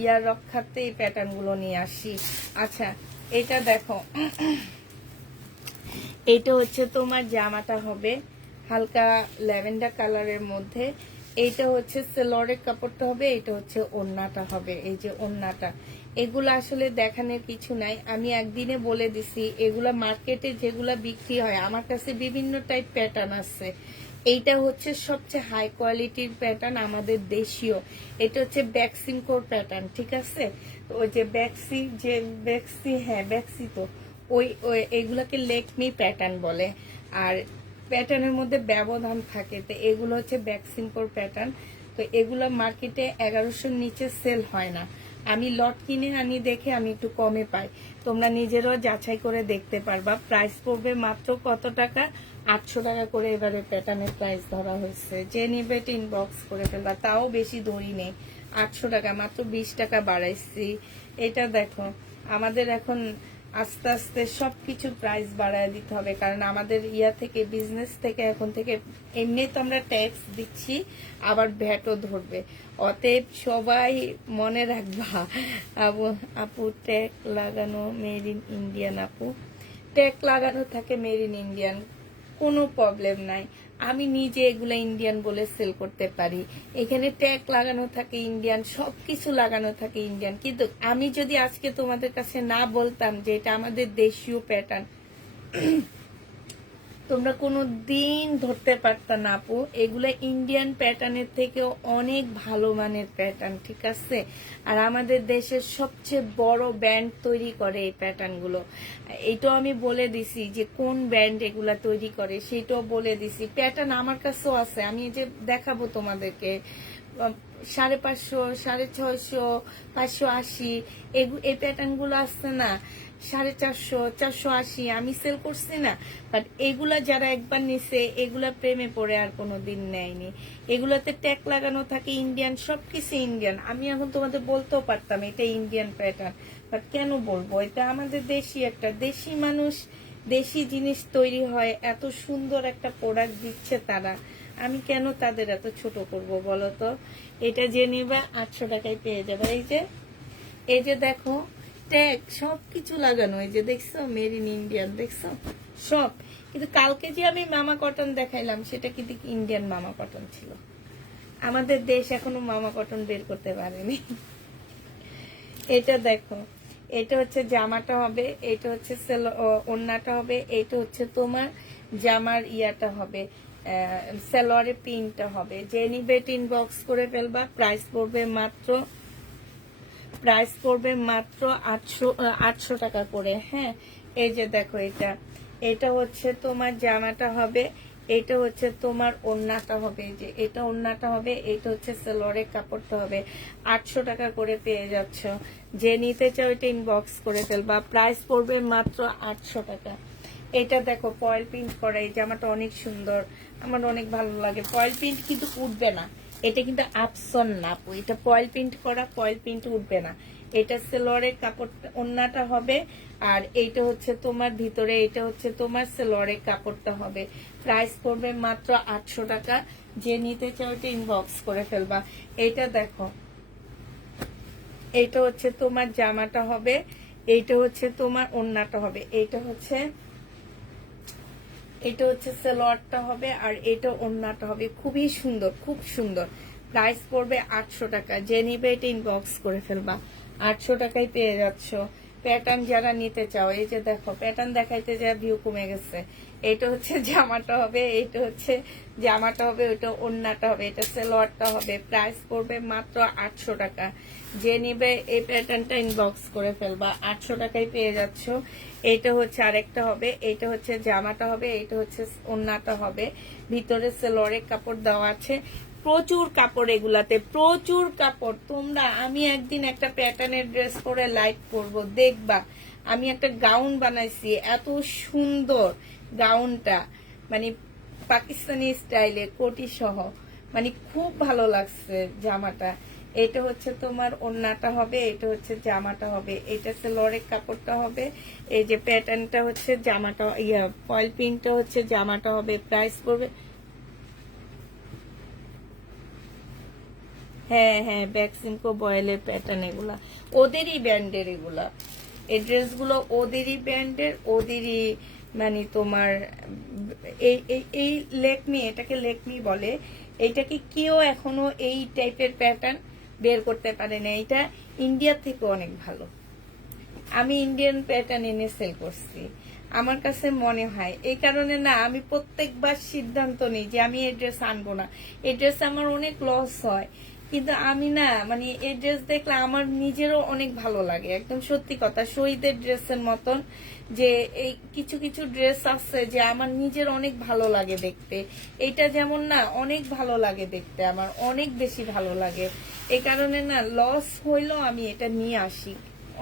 ইয়ার রক্ষার্থে এই প্যাটার্ন গুলো নিয়ে আসি। আচ্ছা, এটা দেখো, এটা হচ্ছে তোমার জামাটা হবে হালকা ল্যাভেন্ডার কালারের মধ্যে, এইটা হচ্ছে সেলরের কাপড়টা হবে, এটা হচ্ছে ওড়নাটা হবে। এই যে ওড়নাটা, এগুলো আসলে দেখানোর কিছু নাই, আমি একদিনে বলে দিছি। এগুলা মার্কেটে যেগুলা বিক্রি হয়, আমার কাছে বিভিন্ন টাইপ প্যাটার্ন আছে। এইটা হচ্ছে সবচেয়ে হাই কোয়ালিটির প্যাটার্ন, আমাদের দেশীয়। এটা হচ্ছে ব্যাক্সিমকোর প্যাটার্ন, ঠিক আছে? ওই যে ব্যাক্সি, হ্যাঁ ব্যাক্সি, তো ওই ওই এগুলাকে লেকমি প্যাটার্ন বলে। আর প্যাটার্নের মধ্যে ব্যবধান থাকে, তো এগুলো হচ্ছে ব্যাক্সিমকোর প্যাটার্ন। তো এগুলো মার্কেটে 1100-র নিচে সেল হয় না, আমি লট কিনে আনি দেখে আমি একটু কমে পাই, তোমরা নিজেরাও যাচাই করে দেখতে পারবা। প্রাইস পড়বে মাত্র কত টাকা? 800 টাকা করে এবারে প্যাটার্নের প্রাইস ধরা হয়েছে। যে নিবে ইনবক্স করে ফেলবা, তাও বেশি দড়ি নেই, 800 টাকা, মাত্র 20 টাকা বাড়াইছি। এটা দেখো, আমাদের এখন আস্তে আস্তে সবকিছু প্রাইস বাড়ায় দিতে হবে, কারণ আমাদের ইয়া থেকে, বিজনেস থেকে এখন থেকে এমনি তো আমরা ট্যাক্স দিচ্ছি, আবার ভ্যাটও ধরবে। অতএব সবাই মনে রাখবা, আপু ট্যাগ লাগানো মেড ইন ইন্ডিয়ান, আপু ট্যাগ লাগানো থাকে মেড ইন ইন্ডিয়ান, কোনো প্রবলেম নাই। আমি নিজে এগুলা ইন্ডিয়ান বলে সেল করতে পারি, এখানে ট্যাগ লাগানো থাকে ইন্ডিয়ান, সবকিছু লাগানো থাকে ইন্ডিয়ান। কিন্তু আমি যদি আজকে তোমাদের কাছে না বলতাম যে এটা আমাদের দেশীয় প্যাটার্ন, তোমরা কোনো দিন ধরতে পারতা না আপু। এগুলো ইন্ডিয়ান প্যাটার্নের থেকেও অনেক ভালো মানের প্যাটার্ন, ঠিক আছে? আর আমাদের দেশের সবচেয়ে বড় ব্র্যান্ড তৈরি করে এই প্যাটার্ন গুলো। এইটাও আমি বলে দিছি যে কোন ব্র্যান্ড এগুলা তৈরি করে, সেটাও বলে দিছি। প্যাটার্ন আমার কাছেও আছে, আমি যে দেখাবো তোমাদেরকে, 550, 650, 580 এই প্যাটার্ন গুলো আসছে না 450, 480 আমি সেল করছি না। বাট এগুলা যারা একবার নিছে এগুলা প্রেমে পড়ে আর কোনোদিন নেয়নি। এগুলাতে ট্যাগ লাগানো থাকে ইন্ডিয়ান, সবকিছু ইন্ডিয়ান। আমি এখন তোমাদের বলতেও পারতাম এটা ইন্ডিয়ান প্যাটার্ন, বাট কেন বলবো? এটা আমাদের দেশি একটা, দেশি মানুষ, দেশি জিনিস তৈরি হয়, এত সুন্দর একটা প্রোডাক্ট দিচ্ছে তারা, আমি কেন তাদের এত ছোট করব বলো তো? এটা যে নিবা 800 টাকায় পেয়ে যাবে। এই যে দেখো ট্যাগ সবকিছু লাগানো, এই যে দেখছো মেড ইন ইন্ডিয়ান, দেখছো সব। কিন্তু কালকে যে আমি মামা কটন দেখাইলাম সেটা কিন্তু ইন্ডিয়ান মামা কটন ছিল। আমাদের দেশ এখনো মামা কটন বের করতে পারেনি। এটা দেখো, এটা হচ্ছে জামাটা হবে, এটা হচ্ছে ওড়নাটা হবে, এটা হচ্ছে তোমার জামার ইয়াটা হবে, সালোয়ারের প্রিন্টটা হবে। যে নিবে ইনবক্স করে ফেলবা। প্রাইস পড়বে মাত্র 800 টাকা করে। হ্যাঁ, এই যে দেখো এটা হচ্ছে তোমার জামাটা হবে, এটা হচ্ছে তোমার ওড়নাটা হবে, যে এটা ওড়নাটা হবে, এটা হচ্ছে সালোয়ারের কাপড়টা হবে। 800 টাকা করে পেয়ে যাচ্ছ। যে নিতে চাও এটা ইনবক্স করে ফেলবা। প্রাইস পড়বে মাত্র 800 টাকা। এটা দেখো ফয়েল প্রিন্ট করা, এই জামাটা অনেক সুন্দর, আমার অনেক ভালো লাগে। ফয়েল প্রিন্ট কিন্তু উঠবে না, এটা কিন্তু আপসন না, এটা ফয়েল প্রিন্ট করা, ফয়েল প্রিন্ট উঠবে না। এটা সালোয়ারের কাপড় ওড়নাটা হবে, আর এইটা হচ্ছে তোমার ভিতরে, এটা হচ্ছে তোমার সালোয়ারের কাপড়টা হবে। প্রাইস পড়বে মাত্র 800 টাকা। যে নিতে চাও এটা ইনবক্স করে ফেলবা। এইটা দেখো, এইটা হচ্ছে তোমার জামাটা হবে, এইটা হচ্ছে তোমার ওড়নাটা হবে, এটা হচ্ছে সালোয়ারটা হবে, আর এটা ওড়নাটা হবে। খুবই সুন্দর, খুব সুন্দর। প্রাইস পড়বে 800 টাকা। যে নিবে এটা ইনবক্স করে ফেলবা। 800 টাকায় পেয়ে যাচ্ছ। প্যাটার্ন যারা নিতে চাও, এই যে দেখো প্যাটার্ন দেখাইতে যা ভিউ কমে গেছে। এটা হচ্ছে জামাটা হবে, এটা হচ্ছে জামাটা হবে, ওইটা ওড়নাটা হবে, এটা সালোয়ারটা হবে। প্রাইস পড়বে মাত্র 800 টাকা। যে নিবে এই প্যাটার্নটা ইনবক্স করে ফেলবা। 800 টাকায় পেয়ে যাচ্ছ। এইটা হচ্ছে আরেকটা হবে, এইটা হচ্ছে জামাটা হবে, এইটা হচ্ছে ওড়নাটা হবে। ভিতরে সালোয়ারের কাপড় দেওয়া আছে। প্রচুর কাপড়, এগুলাতে প্রচুর কাপড়। তোমরা, আমি একদিন একটা প্যাটার্নের ড্রেস পরে লাইভ করব, দেখবা। আমি একটা গাউন বানাইছি, এত সুন্দর গাউনটা, মানে পাকিস্তানি স্টাইলে কোটি সহ, মানে খুব ভালো লাগছে জামাটা। এটা হচ্ছে তোমার ওড়নাটা হবে, এটা হচ্ছে জামাটা হবে, এটা সালোয়ারের কাপড়টা হবে। এই যে প্যাটার্নটা হচ্ছে জামাটা, ফয়েল প্রিন্টটা হচ্ছে জামাটা হবে। প্রাইস পড়বে, হ্যাঁ হ্যাঁ, ব্যাকসিমকো বয়েলের প্যাটার্ন, এগুলা ওদেরই ব্র্যান্ডের, এগুলা এই ড্রেসগুলো ওদেরই ব্র্যান্ডের, ওদেরই, মানে তোমার এই লেকমি, এটাকে লেকমি বলে। এইটাকে কেউ এখনো এই টাইপের প্যাটার্ন বের করতে পারে না। এটা ইন্ডিয়া থেকে অনেক ভালো। আমি ইন্ডিয়ান প্যাটার্ন এনে সেল করছি, আমার কাছে মনে হয়। এই কারণে না আমি প্রত্যেকবার সিদ্ধান্ত নিই যে আমি এই ড্রেস আনবো না। এই ড্রেস আমার অনেক লস হয়, কিন্তু আমি না, মানে এই ড্রেস দেখলে আমার নিজেরও অনেক ভালো লাগে। একদম সত্যি কথা, শহীদের ড্রেসের মতন। যে এই কিছু কিছু ড্রেস আছে যে আমার নিজের অনেক ভালো লাগে দেখতে। এইটা যেমন না, অনেক ভালো লাগে দেখতে, আমার অনেক বেশি ভালো লাগে। এই কারণে না লস হইলেও আমি এটা নিয়ে আসি,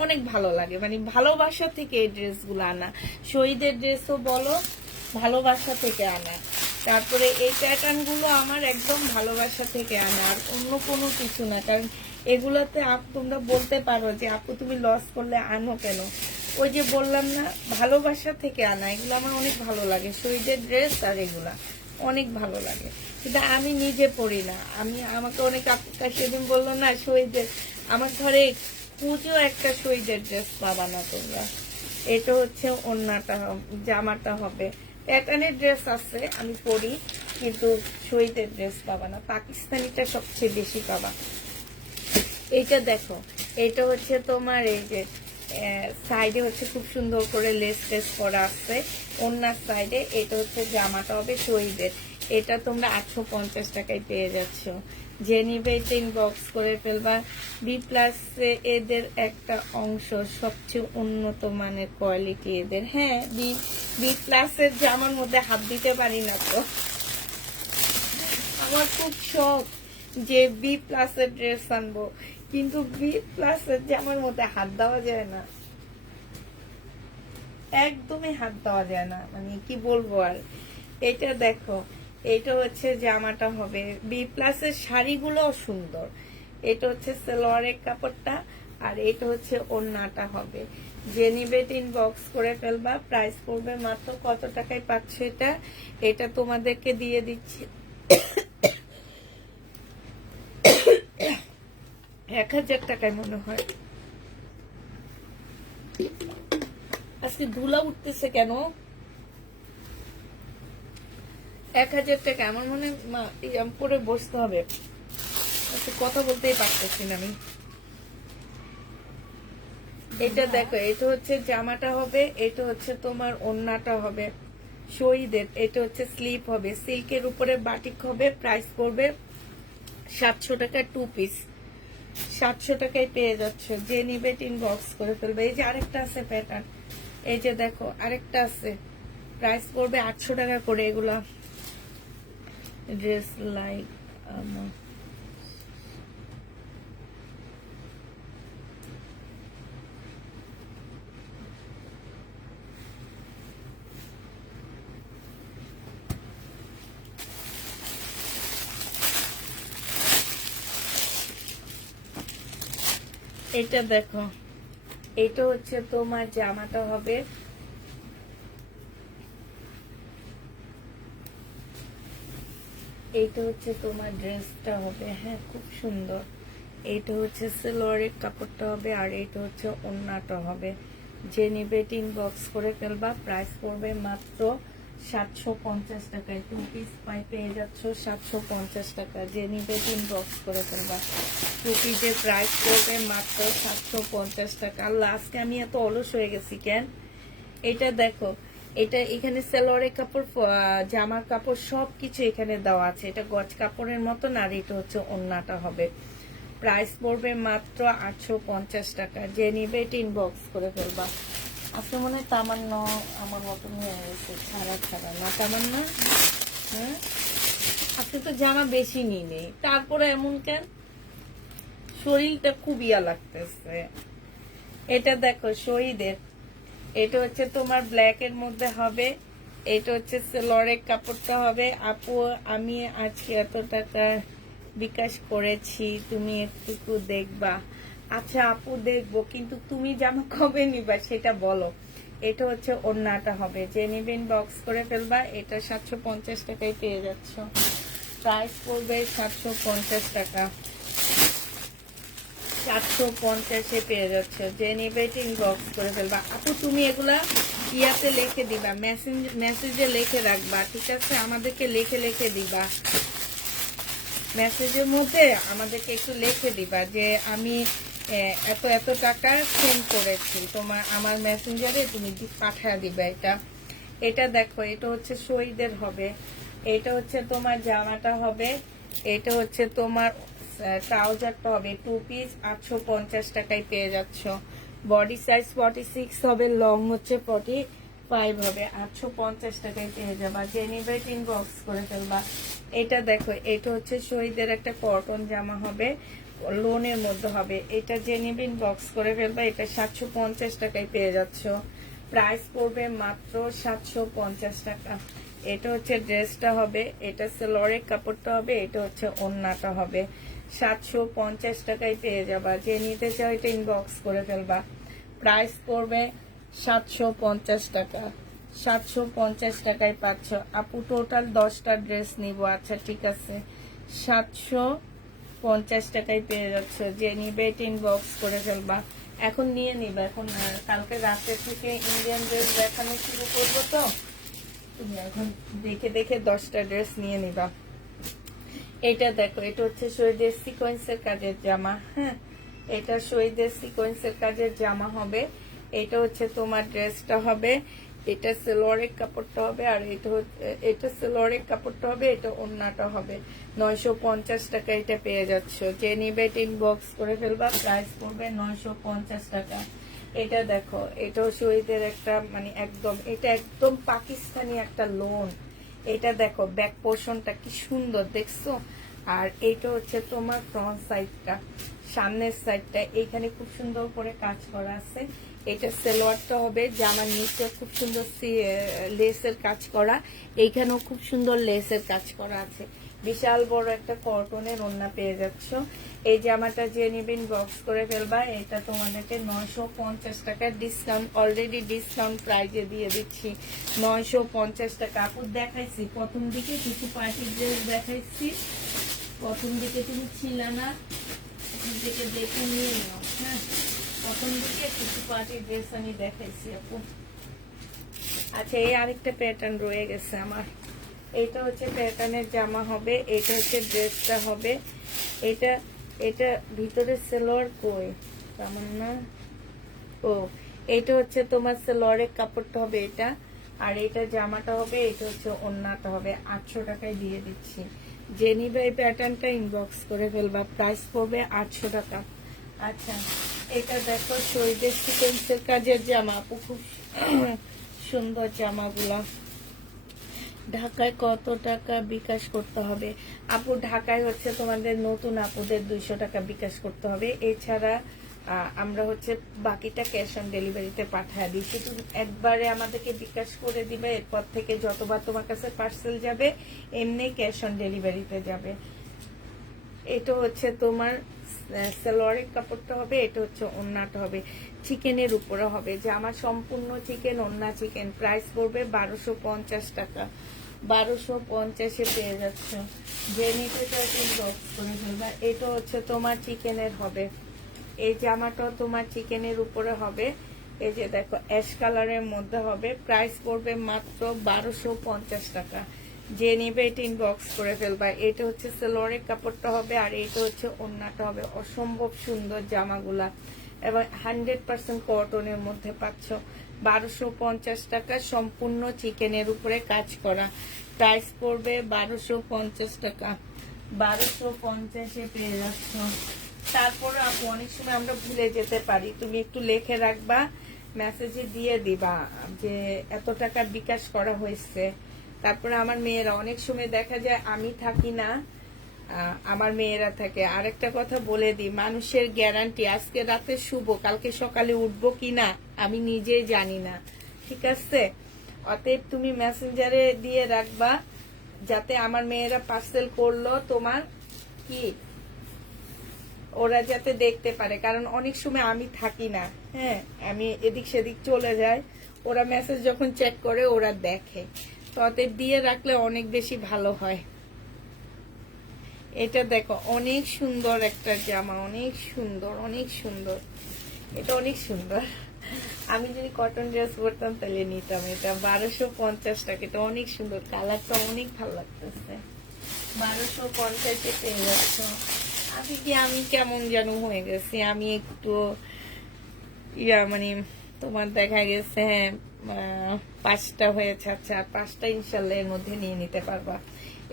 অনেক ভালো লাগে। মানে ভালোবাসা থেকে এই ড্রেসগুলো আনা, শহীদের ড্রেসও বলো, ভালোবাসা থেকে আনা। তারপরে এই প্যাটার্ন গুলো আমার একদম ভালোবাসা থেকে আনা, আর অন্য কোনো কিছু না। কারণ এগুলাতে তোমরা বলতে পারো যে আপু তুমি লস করলে আনো কেন, ওই যে বললাম না, ভালোবাসা থেকে আনা। এগুলো আমার অনেক ভালো লাগে, শহীদের ড্রেস আর এগুলা অনেক ভালো লাগে। কিন্তু আমি নিজে পড়ি না। আমাকে অনেক আপুটা সেদিন বললো না শহীদের, আমার ঘরে পুজো একটা শহীদের ড্রেস পাবা না তোমরা। এটা হচ্ছে ওড়নাটা, জামাটা হবে। প্যাটার্নের ড্রেস আছে আমি পরি, কিন্তু শহীদের ড্রেস পাবা না, পাকিস্তানিটা সবচেয়ে বেশি পাবা। এইটা দেখো, এটা হচ্ছে তোমার এই যে সাইডে হচ্ছে খুব সুন্দর করে লেস টেস করা আছে ওড়নার সাইডে। এটা হচ্ছে জামাটা হবে শহীদের। এটা তোমরা 850 টাকায় পেয়ে যাচ্ছ। যে নিবে এটা ইনবক্স করে ফেলবা। বি প্লাস এদের একটা অংশ, সবচেয়ে উন্নত মানের কোয়ালিটি এদের। হ্যাঁ, বি প্লাসের জামার মধ্যে হাত দিতে পারি না তো, আমার খুব শখ যে বি প্লাস এর ড্রেস আনবো, কিন্তু বি প্লাস এর জামার মধ্যে হাত দেওয়া যায় না, একদমই হাত দেওয়া যায় না, মানে কি বলবো আর। এটা দেখো, এটা হচ্ছে জামাটা হবে, বি প্লাস এর শাড়িগুলো সুন্দর। এটা হচ্ছে সালোয়ারের কাপড়টা, আর এটা হচ্ছে ওড়নাটা হবে। যে নিবে ইনবক্স করে ফেলবা। প্রাইস পড়বে মাত্র কত টাকায় পাচ্ছ এটা? এটা তোমাদেরকে দিয়ে দিচ্ছি 1000 টাকায় মনে হয়। আজকে ধুলা উঠতেছে কেন? 1000 টাকা আমার মনে পরে বসতে হবে, আজকে কথা বলতেই পারতেছি না আমি। এটা দেখো, এটা হচ্ছে জামাটা হবে, এটা হচ্ছে তোমার ওড়নাটা হবে শহীদের। এটা হচ্ছে স্লিপ হবে, সিল্কের উপরে বাটিক হবে। প্রাইস পড়বে 700 টাকা 2 পিস, 700 টাকায় পেয়ে যাচ্ছ। যে নিবে ইনবক্স করে ফেলবে। এই যে আরেকটা আছে প্যাটার্ন, এই যে দেখো আরেকটা আছে, প্রাইস পড়বে 800 টাকা করে। এগুলা ড্রেস লাইক এটা দেখো, এটা হচ্ছে তোমার জামাটা হবে, এইটা হচ্ছে তোমার ড্রেসটা হবে। হ্যাঁ, খুব সুন্দর। এইটা হচ্ছে সালোয়ারের কাপড়টা হবে, আর এইটা হচ্ছে ওড়নাটা হবে। যে নিবে ইনবক্স করে ফেলবা। প্রাইস পড়বে মাত্র 750 টাকায়। 2 পিস পেয়ে যাচ্ছ 750 টাকা। যে নিবে ইনবক্স করে ফেলবা। 2 পিসের প্রাইস পড়বে মাত্র 750 টাকা। আল্লাহ, আজকে আমি এত অলস হয়ে গেছি কেন? এটা দেখো, এটা এখানে সালোয়ারের কাপড়, জামার কাপড় সবকিছু এখানে দেওয়া আছে। এটা গজ কাপড়ের মতন, আর এটা হচ্ছে ওড়নাটা হবে। প্রাইস পড়বে মাত্র 850 টাকা। যে নিবে এটা ইনবক্স করে ফেলবা। আপনি মনে হয় তামান্না আমার মতন হয়ে গেছে, ছাড়া ছাড়া না তামান্না? হ্যাঁ, আপনি তো জামা বেশি নিয়ে, তারপরে এমন কেন? শরীরটা খুব ইয়া লাগতেছে। এটা দেখো শহীদের, এটা হচ্ছে তোমার ব্ল্যাক এর মধ্যে হবে। এটা হচ্ছে সালোয়ারের কাপড়টা হবে। আপু, আমি আজকে এত টাকা বিকাশ করেছি, তুমি একটু দেখবা। আচ্ছা আপু, দেখবো, কিন্তু তুমি জামা কবে নিবা সেটা বলো। এটা হচ্ছে ওড়নাটা হবে। যে নিবেন বক্স করে ফেলবা। এটা 750 টাকায় পেয়ে যাচ্ছ। প্রাইস পড়বে 750 টাকা। 750-এ পেয়ে যাচ্ছে। যে নিবে ইনবক্স করে ফেলবা। আপু, তুমি এগুলা ইয়াতে লিখে দিবা, মেসেজে লিখে রাখবা, ঠিক আছে? আমাদেরকে লিখে লিখে দিবা, মেসেজের মধ্যে আমাদেরকে একটু লিখে দিবা যে আমি এত এত টাকা সেন্ড করেছি তোমার, আমার মেসেঞ্জারে তুমি পাঠিয়ে দিবা। এটা এটা দেখো, এটা হচ্ছে শহীদের হবে। এটা হচ্ছে তোমার জামাটা হবে। এটা হচ্ছে তোমার ট্রাউজারটা হবে। 2 পিস 850 টাকায় পেয়ে যাচ্ছ। বডি সাইজ 46 হবে, লং হচ্ছে 45 হবে। 850 টাকায় পেয়ে যাবা। যে নিবে ইনবক্স করে ফেলবা। এটা দেখো, এটা হচ্ছে শহীদের একটা কটন জামা হবে, লোনের মধ্যে হবে। এটা যে নিবে ইনবক্স করে ফেলবা। এটা 750 টাকায় পেয়ে যাচ্ছ। প্রাইস পড়বে মাত্র 750 টাকা। এটা হচ্ছে ড্রেসটা হবে, এটা সালোয়ারের কাপড়টা হবে, এটা হচ্ছে ওড়নাটা হবে। 750 টাকায় পেয়ে যাবা। যে নিতে চাও এটা ইনবক্স করে ফেলবা। প্রাইস পড়বে 750 টাকা। 750 টাকায় পাচ্ছ। আপু, টোটাল 10টা ড্রেস নিব। আচ্ছা ঠিক আছে, 750 টাকায় পেয়ে যাচ্ছ। যে নিবে এটা ইনবক্স করে ফেলবা। এখন নিয়ে নিবা। এখন কালকে রাতে থেকে ইন্ডিয়ান ড্রেস দেখানো শুরু করবো, তো তুমি এখন দেখে দেখে 10টা ড্রেস নিয়ে নিবা। এটা দেখো, এটা হচ্ছে শহীদের সিকোয়েন্সের কাজের জামা। হ্যাঁ, এটা শহীদের সিকোয়েন্সের কাজের জামা হবে। এটা হচ্ছে তোমার ড্রেসটা হবে। এটা সালোয়ারের কাপড়টা হবে, আর এটা সালোয়ারের কাপড়টা হবে, এটা ওড়নাটা হবে। 950 টাকা এটা পেয়ে যাচ্ছ। যে নিবে ইনবক্স করে ফেলবা। প্রাইস পড়বে 950 টাকা। এটা দেখো, এটাও শহীদের একটা, মানে একদম, এটা একদম পাকিস্তানি একটা লোন। এটা দেখো, ব্যাক পোর্শনটা কি সুন্দর দেখছো, আর এইটা হচ্ছে তোমার ফ্রন্ট সাইডটা, সামনের সাইডটা এইখানে খুব সুন্দর করে কাজ করা আছে। এটা সালোয়ারটা হবে, জামার নিচে খুব সুন্দর লেসের কাজ করা, এইখানেও খুব সুন্দর লেসের কাজ করা আছে। বিশাল বড় একটা কটনের ওড়না পেয়ে যাচ্ছ। এই জামাটা যে নিবেন বক্স করে ফেলবা। এটা তোমাদেরকে 950 টাকা ডিসকাউন্ট, অলরেডি ডিসকাউন্ট প্রাইজে দিয়ে দিচ্ছি 950 টাকা। আপু দেখাইছি প্রথম দিকে কিছু পার্টি ড্রেস দেখাইছি, প্রথম দিকে তুমি ছিল না, প্রথম দিকে দেখে নিয়ে নাও। হ্যাঁ, প্রথম দিকে কিছু পার্টি ড্রেস আমি দেখাইছি আপু। আচ্ছা, এই আরেকটা প্যাটার্ন রয়ে গেছে আমার। এটা হচ্ছে প্যাটার্নের জামা হবে, এটা হচ্ছে ড্রেসটা হবে। এটা এটা ভিতরে সালোয়ার কই তেমন না। ও, এটা হচ্ছে তোমার সালোয়ারের কাপড়টা হবে এটা, আর এটা জামাটা হবে, এটা হচ্ছে ওড়নাটা হবে। 800 টাকায় দিয়ে দিচ্ছি। যে নিবে এই প্যাটার্নটা ইনবক্স করে ফেলবা, প্রাইস পড়বে 800 টাকা। আচ্ছা, এটা দেখো শহীদের সিকোয়েন্সের কাজের জামা আপু, খুব সুন্দর জামাগুলা। ঢাকায় কত টাকা বিকাশ করতে হবে আপু? ঢাকায় হচ্ছে তোমাদের নতুন আপুদের 200 টাকা বিকাশ করতে হবে। এছাড়া আমরা হচ্ছে বাকিটা ক্যাশ অন ডেলিভারিতে পাঠিয়ে দিই। শুধু একবারে আমাদেরকে বিকাশ করে দিবে, এরপর থেকে যতবার তোমার কাছে পার্সেল যাবে এমনি ক্যাশ অন ডেলিভারিতে যাবে। এটা হচ্ছে তোমার সালোয়ারের কাপড়টা হবে, এটা হচ্ছে ওড়নাটা হবে, চিকেনের উপরে হবে। যে আমার সম্পূর্ণ চিকেন, ওড়না চিকেন। প্রাইস পড়বে 1250 টাকা। 1250-এ পেয়ে যাচ্ছ। যে নিতে চাই বক্স করে ফেলবা। এটা হচ্ছে তোমার চিকেনের হবে, এই জামাটাও তোমার চিকেনের উপরে হবে। এই যে দেখো অ্যাশ কালারের মধ্যে হবে। প্রাইস পড়বে মাত্র 1250 টাকা। যে নিবে এটা ইনবক্স করে ফেলবা। এটা হচ্ছে সালোয়ারের কাপড়টা হবে, আর এটা হচ্ছে ওড়নাটা হবে। অসম্ভব সুন্দর জামাগুলা, এবং 100% কটনের মধ্যে পাচ্ছ। 1250 টাকা, সম্পূর্ণ চিকেনের উপরে কাজ করা। প্রাইস পড়বে 1250 টাকা। 1250-এ পেয়ে যাচ্ছ। তারপরে আপু অনেক সময় আমরা ভুলে যেতে পারি, তুমি একটু লিখে রাখবা, মেসেজে দিয়ে দিবা যে এত টাকা বিকাশ করা হয়েছে। তারপরে আমার মেয়েরা অনেক সময় দেখা যায় আমি থাকি না, আমার মেয়েরা থাকে। আরেকটা কথা বলে দিই, মানুষের গ্যারান্টি আজকে রাতে শুভ, কালকে সকালে উঠবো কিনা আমি নিজেই জানি না, ঠিক আছে? অতএব তুমি মেসেঞ্জারে দিয়ে রাখবা, যাতে আমার মেয়েরা পার্সেল করলো তোমার কি ওরা যাতে দেখতে পারে। কারণ অনেক সময় আমি থাকি না, হ্যাঁ, আমি এদিক সেদিক চলে যাই, ওরা মেসেজ যখন চেক করে ওরা দেখে। তো অতএব দিয়ে রাখলে অনেক বেশি ভালো হয়। এটা দেখো অনেক সুন্দর একটা জামা, অনেক সুন্দর, অনেক সুন্দর। এটা অনেক সুন্দর। আমি যদি কটন ড্রেস পরতাম তাহলে নিতাম এটা। 1250 টাকা। এটা অনেক সুন্দর, কালারটা অনেক ভালো লাগতেছে। 1250-এ পেয়ে যাচ্ছ। আমি কেমন যেন হয়ে গেছি, আমি একটু মানে তোমার দেখা গেছে, হ্যাঁ 5টা হয়েছে। আচ্ছা, আর 5টা ইনশাল্লাহ এর মধ্যে নিয়ে নিতে পারবা।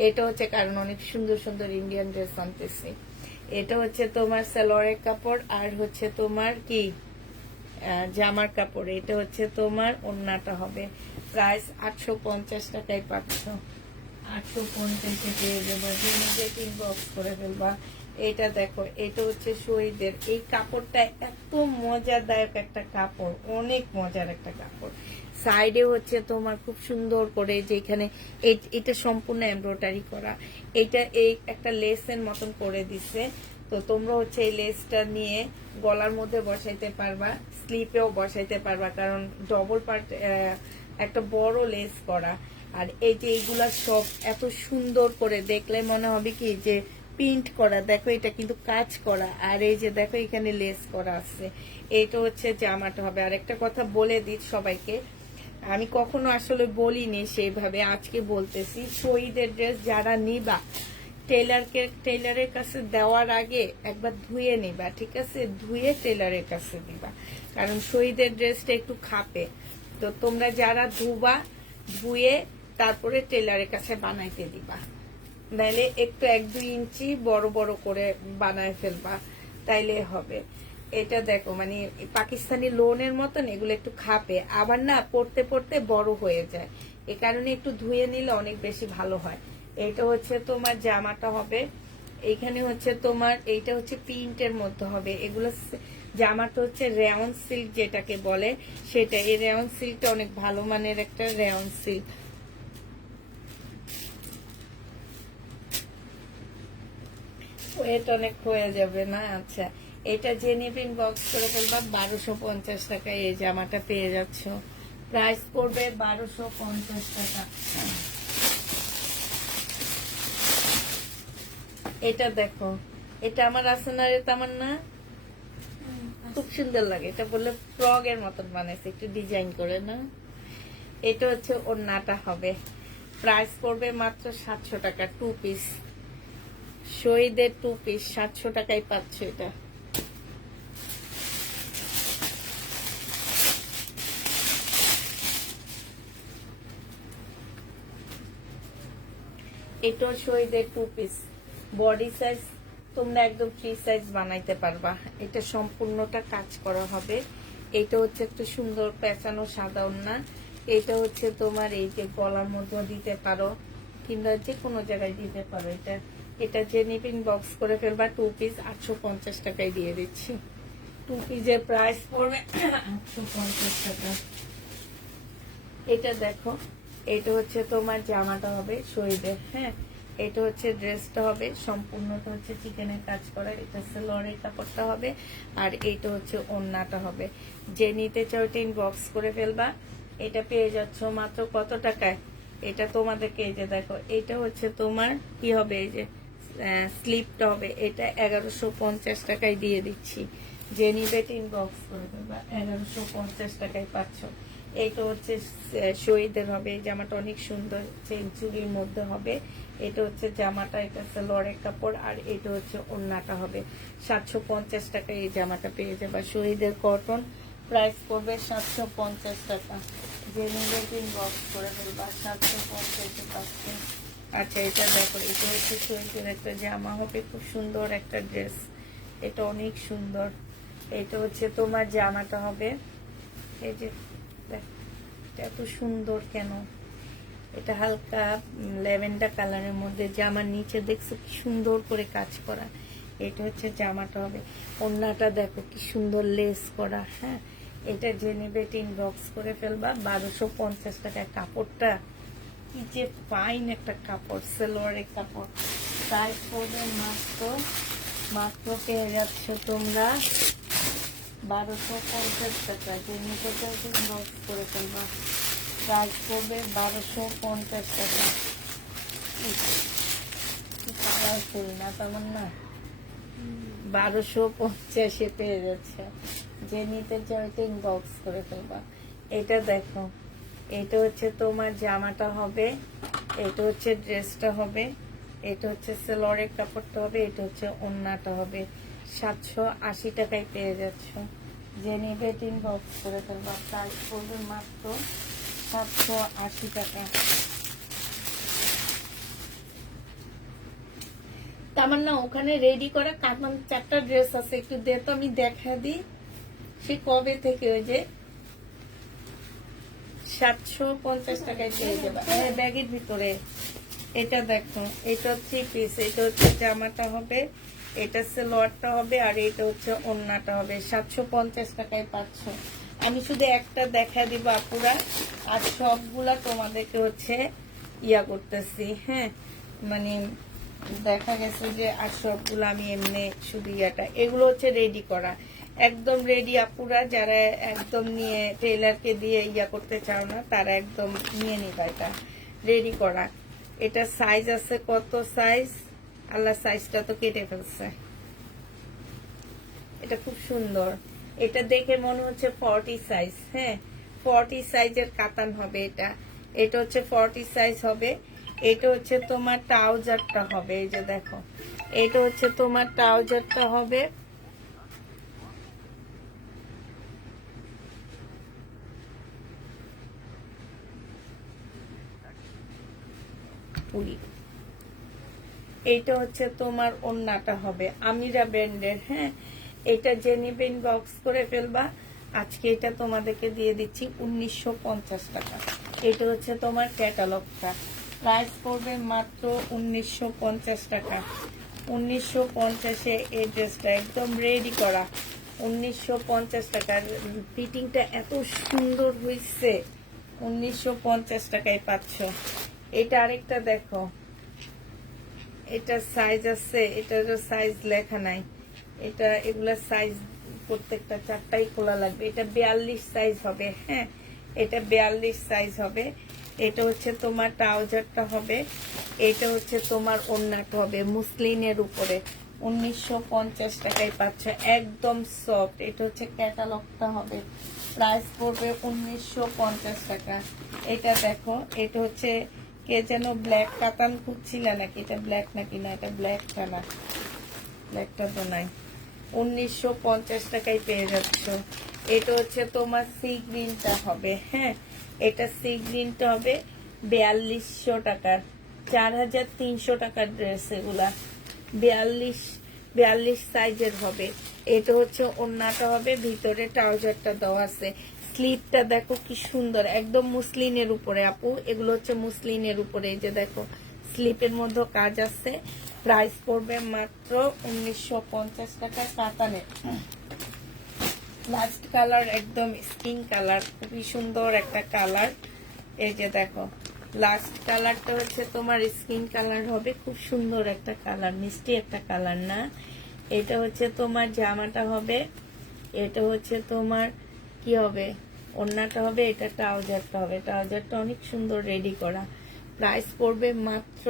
এটা হচ্ছে কারণ অনেক সুন্দর সুন্দর ইন্ডিয়ান ড্রেস আনতেছি। এটা হচ্ছে তোমার সালোয়ারের কাপড়, আর হচ্ছে তোমার কি জামার কাপড়। এটা হচ্ছে তোমার ওড়নাটা হবে। প্রাইস 850 টাকায় পাচ্ছ। 850-এ পেয়ে যাবো। বক্স করে ফেলবা। এটা দেখো, এটা হচ্ছে শহীদের। এই কাপড়টা এত মজাদায়ক একটা কাপড়, অনেক মজার একটা কাপড়। সাইডে হচ্ছে তোমার খুব সুন্দর করে যেখানে এটা সম্পূর্ণ এমব্রয়ডারি করা, এটা এই একটা লেসের মতন করে দিছে। তো তোমরা হচ্ছে এই লেসটা নিয়ে গলার মধ্যে বসাইতে পারবা, স্লিপেও বসাইতে পারবা, কারণ ডবল পার্ট একটা বড় লেস করা। আর এই যে এইগুলা সব এত সুন্দর করে দেখলে মনে হবে কি যে প্রিন্ট করা। দেখো এটা কিন্তু কাজ করা, আর এই যে দেখো এখানে লেস করা আছে। এইটা হচ্ছে জামাটা হবে। আর একটা কথা বলে দিই সবাইকে, আমি কখনো আসলে বলিনি সেইভাবে, আজকে বলতেছি। শহীদের ড্রেস যারা নিবা, টেলারের কাছে দেওয়ার আগে একবার ধুয়ে নিবা, ঠিক আছে? ধুয়ে টেলারের কাছে দিবা, কারণ শহীদের ড্রেসটা একটু খাপে। তো তোমরা যারা ধুয়ে তারপরে টেলারের কাছে বানাইতে দিবা, নাইলে একটু 1-2 ইঞ্চি বড় বড় করে বানায় ফেলবা, তাইলে হবে। এটা দেখো মানে পাকিস্তানি লোনের মতন এগুলো একটু খাপে, আবার না পড়তে পড়তে বড় হয়ে যায়। এ কারণে একটু ধুয়ে নিলে অনেক বেশি ভালো হয়। এটা হচ্ছে তোমার জামাটা হবে, এইখানে হচ্ছে তোমার এইটা হচ্ছে প্রিন্টের মধ্যে হবে, এগুলো জামাটা হচ্ছে রেয়ন সিল্ক যেটাকে বলে সেটা। এই রেয়ন সিল্কটা অনেক ভালো মানের একটা রেয়ন সিল্ক। ওয়েট অনেক হয়ে যাবে না। আচ্ছা, এটা যে নেবেন বক্স করে ফেলবা 1250 টাকায় এই জামাটা পেয়ে যাচ্ছ। প্রাইস পড়বে 1250 টাকা। এটা দেখো, এটা আমার আসনারে তামান্না, খুব সুন্দর লাগে। এটা বললে ফ্রগ এর মতন বানাইছে, একটু ডিজাইন করে না। এটা হচ্ছে ওড়নাটা হবে, প্রাইস পড়বে মাত্র 700 টাকা। 2 পিস, শহীদের 2 পিস 700 টাকায় পাচ্ছ এটা। এটা শহীদের 2 পিস, বডি সাইজ তোমরা একদম ফ্রি সাইজ বানাইতে পারবা। এটা সম্পূর্ণটা কাজ করা হবে। এটা হচ্ছে একটু সুন্দর পেঁচানো সাদা ওড়না। এটা হচ্ছে তোমার এই যে গলার মধ্যে দিতে পারো, কিংবা যে কোনো জায়গায় দিতে পারো। এটা এটা যে নিপিং বক্স করে ফেলবা 2 পিস 850 টাকায় দিয়ে দিচ্ছি। 2 পিসের প্রাইস পড়বে 850 টাকা। এটা দেখো, এটা হচ্ছে তোমার জামাটা হবে শহীদের, হ্যাঁ। এটা হচ্ছে ড্রেসটা হবে, সম্পূর্ণটা হচ্ছে চিকেনের কাজ করা। এটা সেলোয়ারের কাপড়টা হবে, আর এইটা হচ্ছে ওড়নাটা হবে। যে নিতে চাও টিন বক্স করে ফেলবা। এটা পেয়ে যাচ্ছ মাত্র কত টাকায়? এটা তোমাদেরকে এই যে দেখো, এটা হচ্ছে তোমার কি হবে, এই যে স্লিপটা হবে, এটা 1150 টাকায় দিয়ে দিচ্ছি। যে নিবে টিন বক্স করে ফেলবা 1150 টাকায় পাচ্ছ। এইটা হচ্ছে শহীদের হবে, এই জামাটা অনেক সুন্দর চেঞ্চুরির মধ্যে হবে। এটা হচ্ছে জামাটা, এটা সালোয়ারের কাপড়, আর এটা হচ্ছে ওড়নাটা হবে। 750 টাকায় এই জামাটা পেয়ে যাবা, শহীদের কটন। প্রাইস পড়বে 750 টাকা। যে নিবে টিন বক্স করে ফেলবা 750 পাচ্ছে। আচ্ছা, এটা দেখো, এটা হচ্ছে শহীদের একটা জামা হবে, খুব সুন্দর একটা ড্রেস। এটা অনেক সুন্দর। এটা হচ্ছে তোমার জামাটা হবে, এই যে এত সুন্দর কেন, এটা হালকা ল্যাভেন্ডার কালারের মধ্যে জামার নিচে দেখছো কি সুন্দর করে কাজ করা। এটা হচ্ছে জামাটা হবে। ওড়নাটা দেখো কি সুন্দর লেস করা, হ্যাঁ। এটা যে নেবে টিন বক্স করে ফেলবা 1250 টাকায়। কাপড়টা কি যে ফাইন একটা কাপড়, সেলোয়ারের কাপড়। প্রাইস পড়বে মাত্র পেয়ে যাচ্ছ তোমরা 1250 টাকা। যে নিতে চাও টিন বক্স করে ফেলবা, প্রাইস পড়বে 1250 টাকা। কালারফুল না তেমন না, 1250 পেয়ে যাচ্ছে। যে নিতে চাও টিন বক্স করে ফেলবা। এটা দেখো, এটা হচ্ছে তোমার জামাটা হবে, এটা হচ্ছে ড্রেসটা হবে, এটা হচ্ছে সেলোয়ারের কাপড়টা হবে, এটা হচ্ছে ওড়নাটা হবে। 780 টাকায় পেয়ে যাচ্ছ। যে নিবে টিন বক্স করে ফেলবা, প্রাইস পড়বে মাত্র 780 টাকা। তামান্না, ওখানে রেডি করা কাতান 4টা ড্রেস আছে, একটু দে তো, আমি দেখা দিই। সে কবে থেকে ওই যে 750 টাকায় পেয়ে যাবে ব্যাগের ভিতরে। এটা দেখো, এটা 3 পিস, এটা হচ্ছে জামাটা হবে, এটা সেলোয়ারটা হবে, আর এটা হচ্ছে ওড়নাটা হবে। 750 টাকায় পাচ্ছ। আমি শুধু একটা দেখা দিব আপুরা, আর সবগুলা তোমাদেরকে হচ্ছে ইয়া করতেছি, হ্যাঁ। মানে দেখা গেছে যে আর সবগুলো আমি এমনি শুধু ইয়াটা, এগুলো হচ্ছে রেডি করা, একদম রেডি আপুরা। যারা একদম নিয়ে টেইলারকে দিয়ে ইয়া করতে চাও না, তারা একদম নিয়ে নিবা, এটা রেডি করা। এটা সাইজ আছে কত সাইজ, আল্লাহ সাইজটা তো কেটে ফেলছে। এটা খুব সুন্দর, এটা দেখে মনে হচ্ছে 40 সাইজ, হ্যাঁ 40 সাইজের কাতান হবে এটা। এটা হচ্ছে 40 সাইজ হবে। এটা হচ্ছে তোমার ট্রাউজারটা হবে, এই যে দেখো, এটা হচ্ছে তোমার ট্রাউজারটা হবে। এইটা হচ্ছে তোমার ওড়নাটা হবে আমিরা ব্র্যান্ডের, হ্যাঁ। এটা যে নিবেন বক্স করে ফেলবা। আজকে এটা তোমাদেরকে দিয়ে দিচ্ছি 1950 টাকা। এটা হচ্ছে তোমার ক্যাটালগটা, প্রাইস পড়বে মাত্র 1950 টাকা। 1950-এ এই ড্রেসটা একদম রেডি করা, 1950 টাকার। ফিটিংটা এত সুন্দর হয়েছে, 1950 টাকায় পাচ্ছ। এটা আরেকটা দেখো, এটা সাইজ আছে, এটারও সাইজ লেখা নাই। এটা এগুলা সাইজ প্রত্যেকটা 4টাই খোলা লাগবে। এটা 42 সাইজ হবে। হ্যাঁ, এটা 42 সাইজ হবে। এটা হচ্ছে তোমার ট্রাউজারটা হবে, এটা হচ্ছে তোমার ওড়নাটা হবে মুসলিনের উপরে। 1950 টাকায় পাচ্ছ, একদম সফট। এটা হচ্ছে ক্যাটালগটা হবে, প্রাইস পড়বে 1950 টাকা। এটা দেখো, এটা হচ্ছে কে যেন ব্ল্যাক কাতান খুঁজছিল নাকি, এটা ব্ল্যাক নাকি না, এটা ব্ল্যাকটা না, ব্ল্যাকটা তো নাই। 1950 টাকায় পেয়ে যাচ্ছ। এটা হচ্ছে তোমার সি গ্রিনটা হবে। হ্যাঁ, এটা সি গ্রিনটা হবে 4200 টাকার, 4300 টাকার ড্রেস এগুলা। 42 সাইজের হবে। এটা হচ্ছে ওড়নাটা হবে, ভিতরে ট্রাউজারটা দেওয়া আছে। স্লিপটা দেখো কি সুন্দর, একদম মুসলিনের উপরে আপু, এগুলো হচ্ছে মুসলিনের উপরে। এই যে দেখো স্লিপের মধ্যে কাজ আছে। প্রাইস পড়বে মাত্র 1950 টাকা কাতানের। লাস্ট কালার একদম স্কিন কালার, খুবই সুন্দর একটা কালার। এই যে দেখো লাস্ট কালারটা হচ্ছে তোমার স্কিন কালার হবে, খুব সুন্দর একটা কালার, মিষ্টি একটা কালার না। এটা হচ্ছে তোমার জামাটা হবে, এটা হচ্ছে তোমার কি হবে, ওড়নাটা হবে, এটা ট্রাউজারটা হবে। ট্রাউজারটা অনেক সুন্দর রেডি করা। প্রাইস পড়বে মাত্র,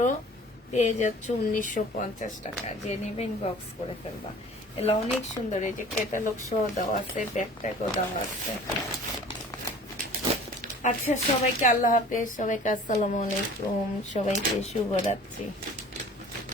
পেয়ে যাচ্ছে 1950 টাকা। যে নেবেন বক্স করে ফেলবা। এগুলো অনেক সুন্দর। এই যে ক্যাটালগ সহ দেওয়া আছে, ব্যাকট্যাগও দেওয়া আছে। আচ্ছা, সবাইকে আল্লাহ হাফেজ, সবাইকে আসসালামু আলাইকুম, সবাইকে শুভরাত্রি।